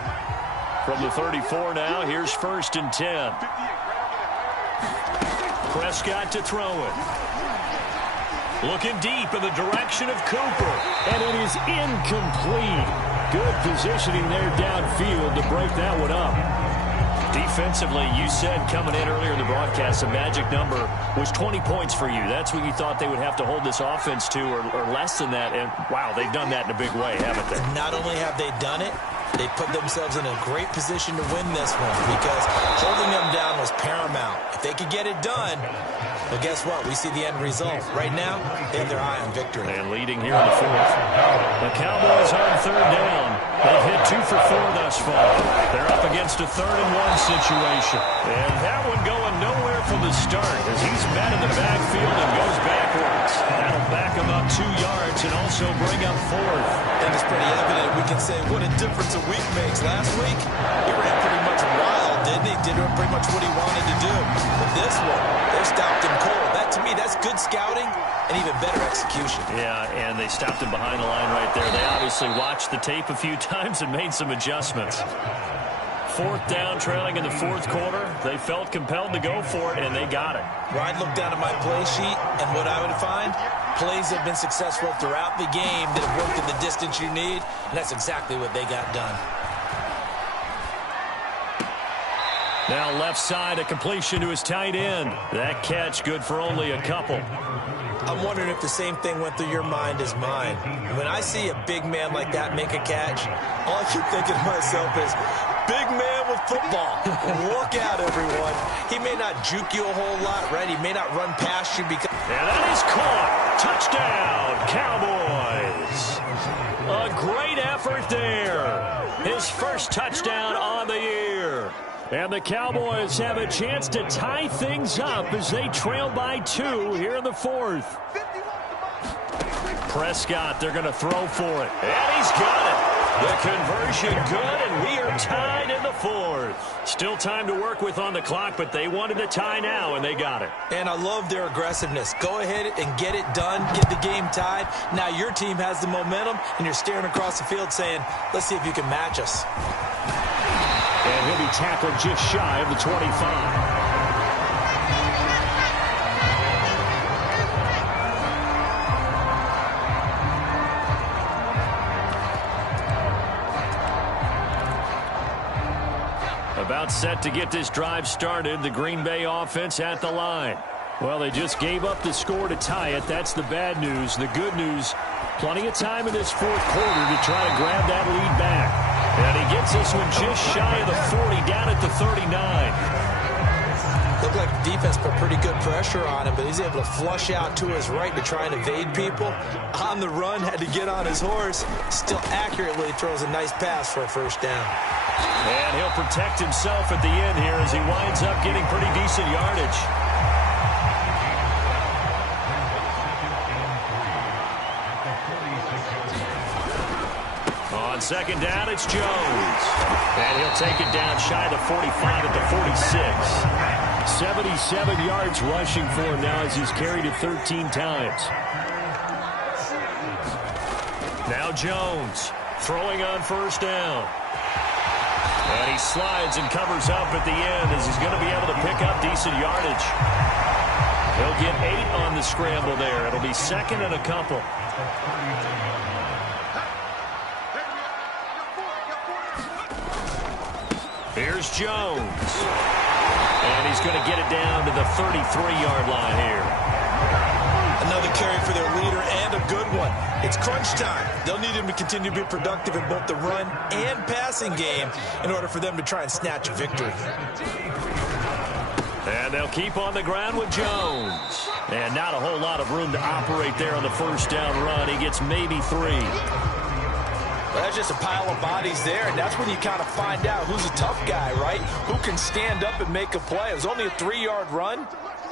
From the 34 now, here's 1st and 10. Prescott to throw it. Looking deep in the direction of Cooper. And it is incomplete. Good positioning there downfield to break that one up. Defensively, you said coming in earlier in the broadcast, the magic number was 20 points for you. That's what you thought they would have to hold this offense to, or less than that. And, wow, they've done that in a big way, haven't they? Not only have they done it, they put themselves in a great position to win this one because holding them down was paramount. If they could get it done, well, guess what? We see the end result. Right now, they have their eye on victory. And leading here in the 4th. The Cowboys on 3rd down. They've hit 2 for 4 thus far. They're up against a 3rd and 1 situation. And that one going nowhere from the start as he's met in the backfield and goes backwards. That'll back him up 2 yards and also bring up 4th. And it's pretty evident. We can say what a difference a week makes. Last week, he ran pretty much wild, didn't he? Did pretty much what he wanted to do. But this one, they stopped him cold. That, to me, that's good scouting and even better execution. Yeah, and they stopped him behind the line right there. They obviously watched the tape a few times and made some adjustments. 4th down, trailing in the 4th quarter. They felt compelled to go for it, and they got it. Well, I'd look down at my play sheet, and what I would find, plays have been successful throughout the game that have worked in the distance you need, and that's exactly what they got done. Now left side, a completion to his tight end. That catch good for only a couple. I'm wondering if the same thing went through your mind as mine. When I see a big man like that make a catch, all I keep thinking to myself is, big man with football. Look out, everyone. He may not juke you a whole lot, right? He may not run past you because... And that is caught. Touchdown, Cowboys. A great effort there. His first touchdown on the year. And the Cowboys have a chance to tie things up as they trail by 2 here in the 4th. Prescott, they're going to throw for it. And he's got it. The conversion good, and we are tied in the 4th. Still time to work with on the clock, but they wanted to tie now, and they got it. And I love their aggressiveness. Go ahead and get it done. Get the game tied. Now your team has the momentum, and you're staring across the field saying, let's see if you can match us. And he'll be tackled just shy of the 25. About set to get this drive started. The Green Bay offense at the line. Well, they just gave up the score to tie it. That's the bad news. The good news, plenty of time in this 4th quarter to try to grab that lead back. And he gets this one just shy of the 40, down at the 39. Looked like the defense put pretty good pressure on him, but he's able to flush out to his right to try and evade people. On the run, had to get on his horse. Still accurately throws a nice pass for a first down. And he'll protect himself at the end here as he winds up getting pretty decent yardage. On second down, it's Jones. And he'll take it down shy of the 45 at the 46. 77 yards rushing for him now as he's carried it 13 times. Now Jones throwing on first down. And he slides and covers up at the end as he's going to be able to pick up decent yardage. He'll get 8 on the scramble there. It'll be second and a couple. Here's Jones. And he's going to get it down to the 33-yard line here. Another carry for their leader and a good one. It's crunch time. They'll need him to continue to be productive in both the run and passing game in order for them to try and snatch a victory. And they'll keep on the ground with Jones. And not a whole lot of room to operate there on the first down run. He gets maybe 3. Well, that's just a pile of bodies there, and that's when you kind of find out who's a tough guy, right? Who can stand up and make a play. It was only a 3-yard run,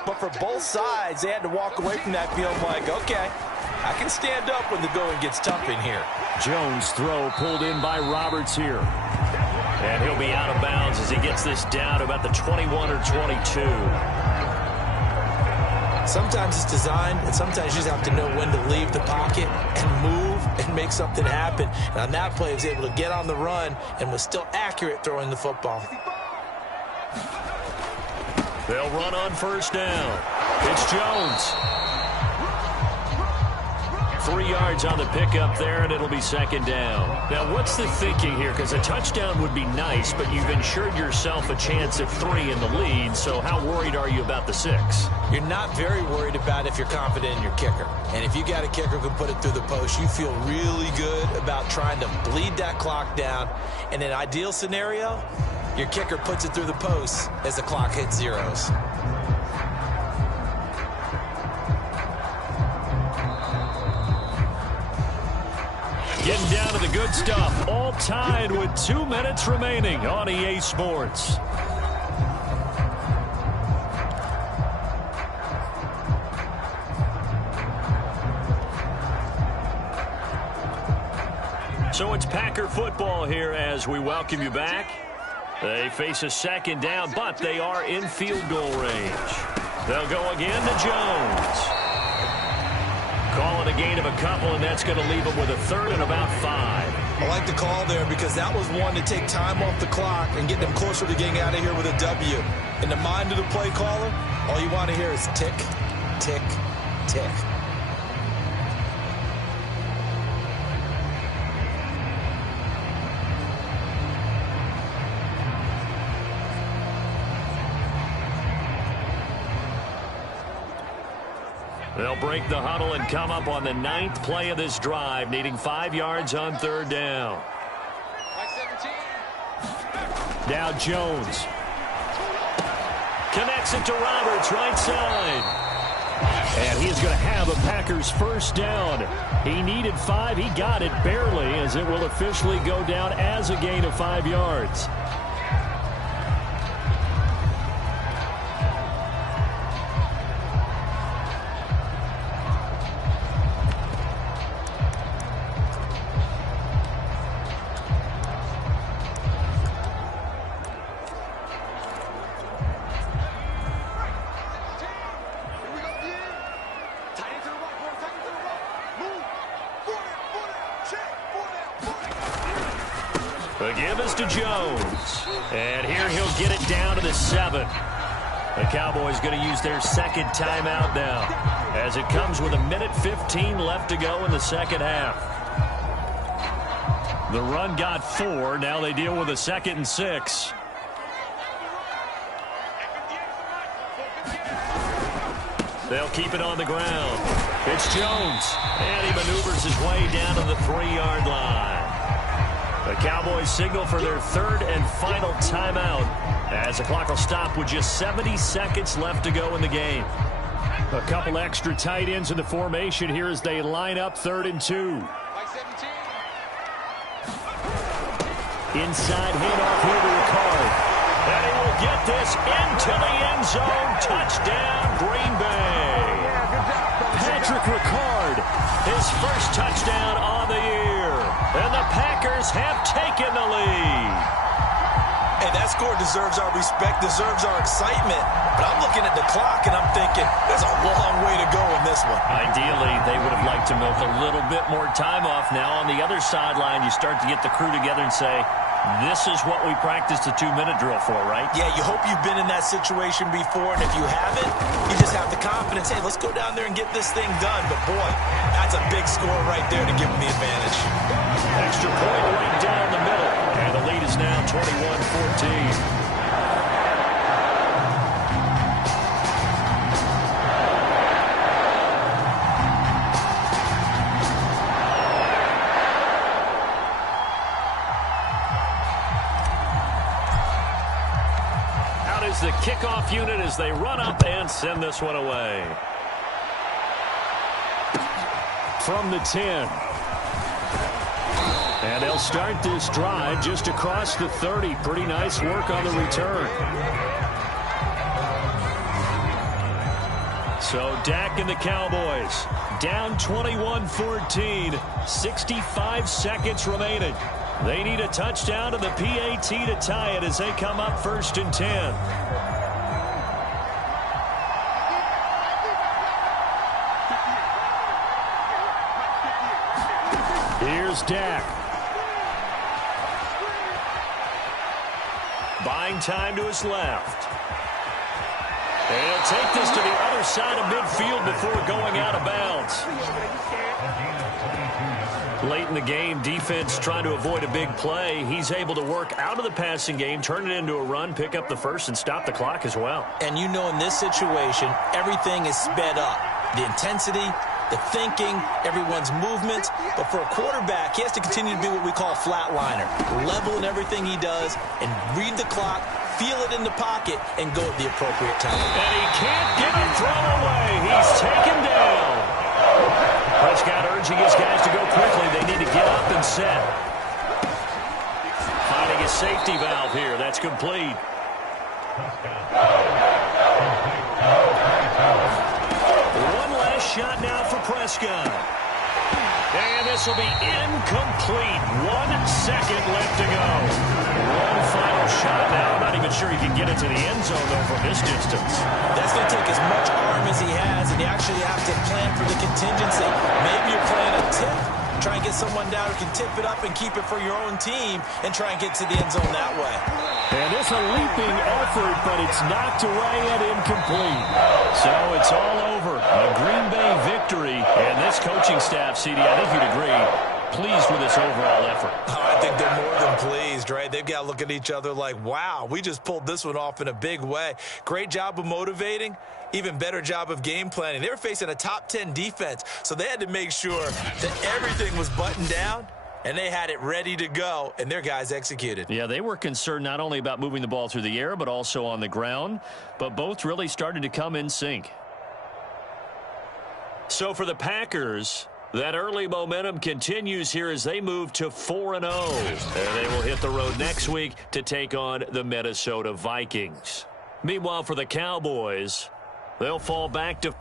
but for both sides, they had to walk away from that feeling like, okay, I can stand up when the going gets tough in here. Jones' throw pulled in by Roberts here. And he'll be out of bounds as he gets this down to about the 21 or 22. Sometimes it's designed, and sometimes you just have to know when to leave the pocket and move and make something happen. And on that play, he was able to get on the run and was still accurate throwing the football. They'll run on first down. It's Jones. 3 yards on the pickup there, and it'll be second down. Now, what's the thinking here? Because a touchdown would be nice, but you've ensured yourself a chance at 3 in the lead, so how worried are you about the 6? You're not very worried about if you're confident in your kicker. And if you got a kicker who can put it through the post, you feel really good about trying to bleed that clock down. In an ideal scenario, your kicker puts it through the post as the clock hits zeros. Getting down to the good stuff. All tied with 2 minutes remaining on EA Sports. So it's Packer football here as we welcome you back. They face a second down, but they are in field goal range. They'll go again to Jones. Calling a gain of a couple, and that's going to leave them with a third and about 5. I like the call there because that was one to take time off the clock and get them closer to getting out of here with a W. In the mind of the play caller, all you want to hear is tick, tick, tick. They'll break the huddle and come up on the 9th play of this drive, needing 5 yards on third down. Now Jones. Connects it to Roberts, right side. And he is going to have a Packers first down. He needed 5. He got it barely, as it will officially go down as a gain of 5 yards. The give is to Jones. And here he'll get it down to the 7. The Cowboys going to use their second timeout now, as it comes with 1:15 left to go in the second half. The run got 4. Now they deal with a 2nd and 6. They'll keep it on the ground. It's Jones, and he maneuvers his way down to the 3-yard line. The Cowboys signal for their 3rd and final timeout, as the clock will stop with just 70 seconds left to go in the game. A couple extra tight ends in the formation here as they line up 3rd and 2. Inside handoff here to Ricard. And he will get this into the end zone. Touchdown, Green Bay. Patrick Ricard, his first touchdown on the year. And the Packers have taken the lead. Hey, that score deserves our respect, deserves our excitement. But I'm looking at the clock, and I'm thinking, there's a long way to go in this one. Ideally, they would have liked to milk a little bit more time off. Now on the other sideline, you start to get the crew together and say, this is what we practiced the 2-minute drill for, right? Yeah, you hope you've been in that situation before, and if you haven't, you just have the confidence, hey, let's go down there and get this thing done. But, boy, that's a big score right there to give them the advantage. Extra point right down the middle, and the lead is now 21-14. The kickoff unit as they run up and send this one away. From the 10. And they'll start this drive just across the 30. Pretty nice work on the return. So Dak and the Cowboys down 21-14. 65 seconds remaining. They need a touchdown to the PAT to tie it as they come up 1st and 10. Here's Dak. Buying time to his left. And he'll take this to the other side of midfield before going out of bounds. Late in the game, defense trying to avoid a big play. He's able to work out of the passing game, turn it into a run, pick up the first, and stop the clock as well. And you know in this situation, everything is sped up. The intensity, the thinking, everyone's movement. But for a quarterback, he has to continue to be what we call a flatliner. Level in everything he does and read the clock, feel it in the pocket, and go at the appropriate time. And he can't get a throw away. He's taken down. Prescott urging his guys to go quickly. They need to get up and set. Finding a safety valve here. That's complete. One last shot now for Prescott. And this will be incomplete. 1 second left to go. One final shot now. I'm not even sure he can get it to the end zone, though, from this distance. That's going to take as much arm as he has, and you actually have to plan for the contingency. Maybe you're playing a tip. Try and get someone down who can tip it up and keep it for your own team and try and get to the end zone that way. And it's a leaping effort, but it's knocked away and incomplete. So it's all over. A Green Bay victory. And this coaching staff, CD, I think you'd agree, pleased with this overall effort. Oh, I think they're more than pleased, right? They've got to look at each other like, wow, we just pulled this one off in a big way. Great job of motivating. Even better job of game planning. They were facing a top 10 defense, so they had to make sure that everything was buttoned down, and they had it ready to go, and their guys executed. Yeah, they were concerned not only about moving the ball through the air, but also on the ground, but both really started to come in sync. So for the Packers, that early momentum continues here as they move to 4-0. And they will hit the road next week to take on the Minnesota Vikings. Meanwhile, for the Cowboys, they'll fall back to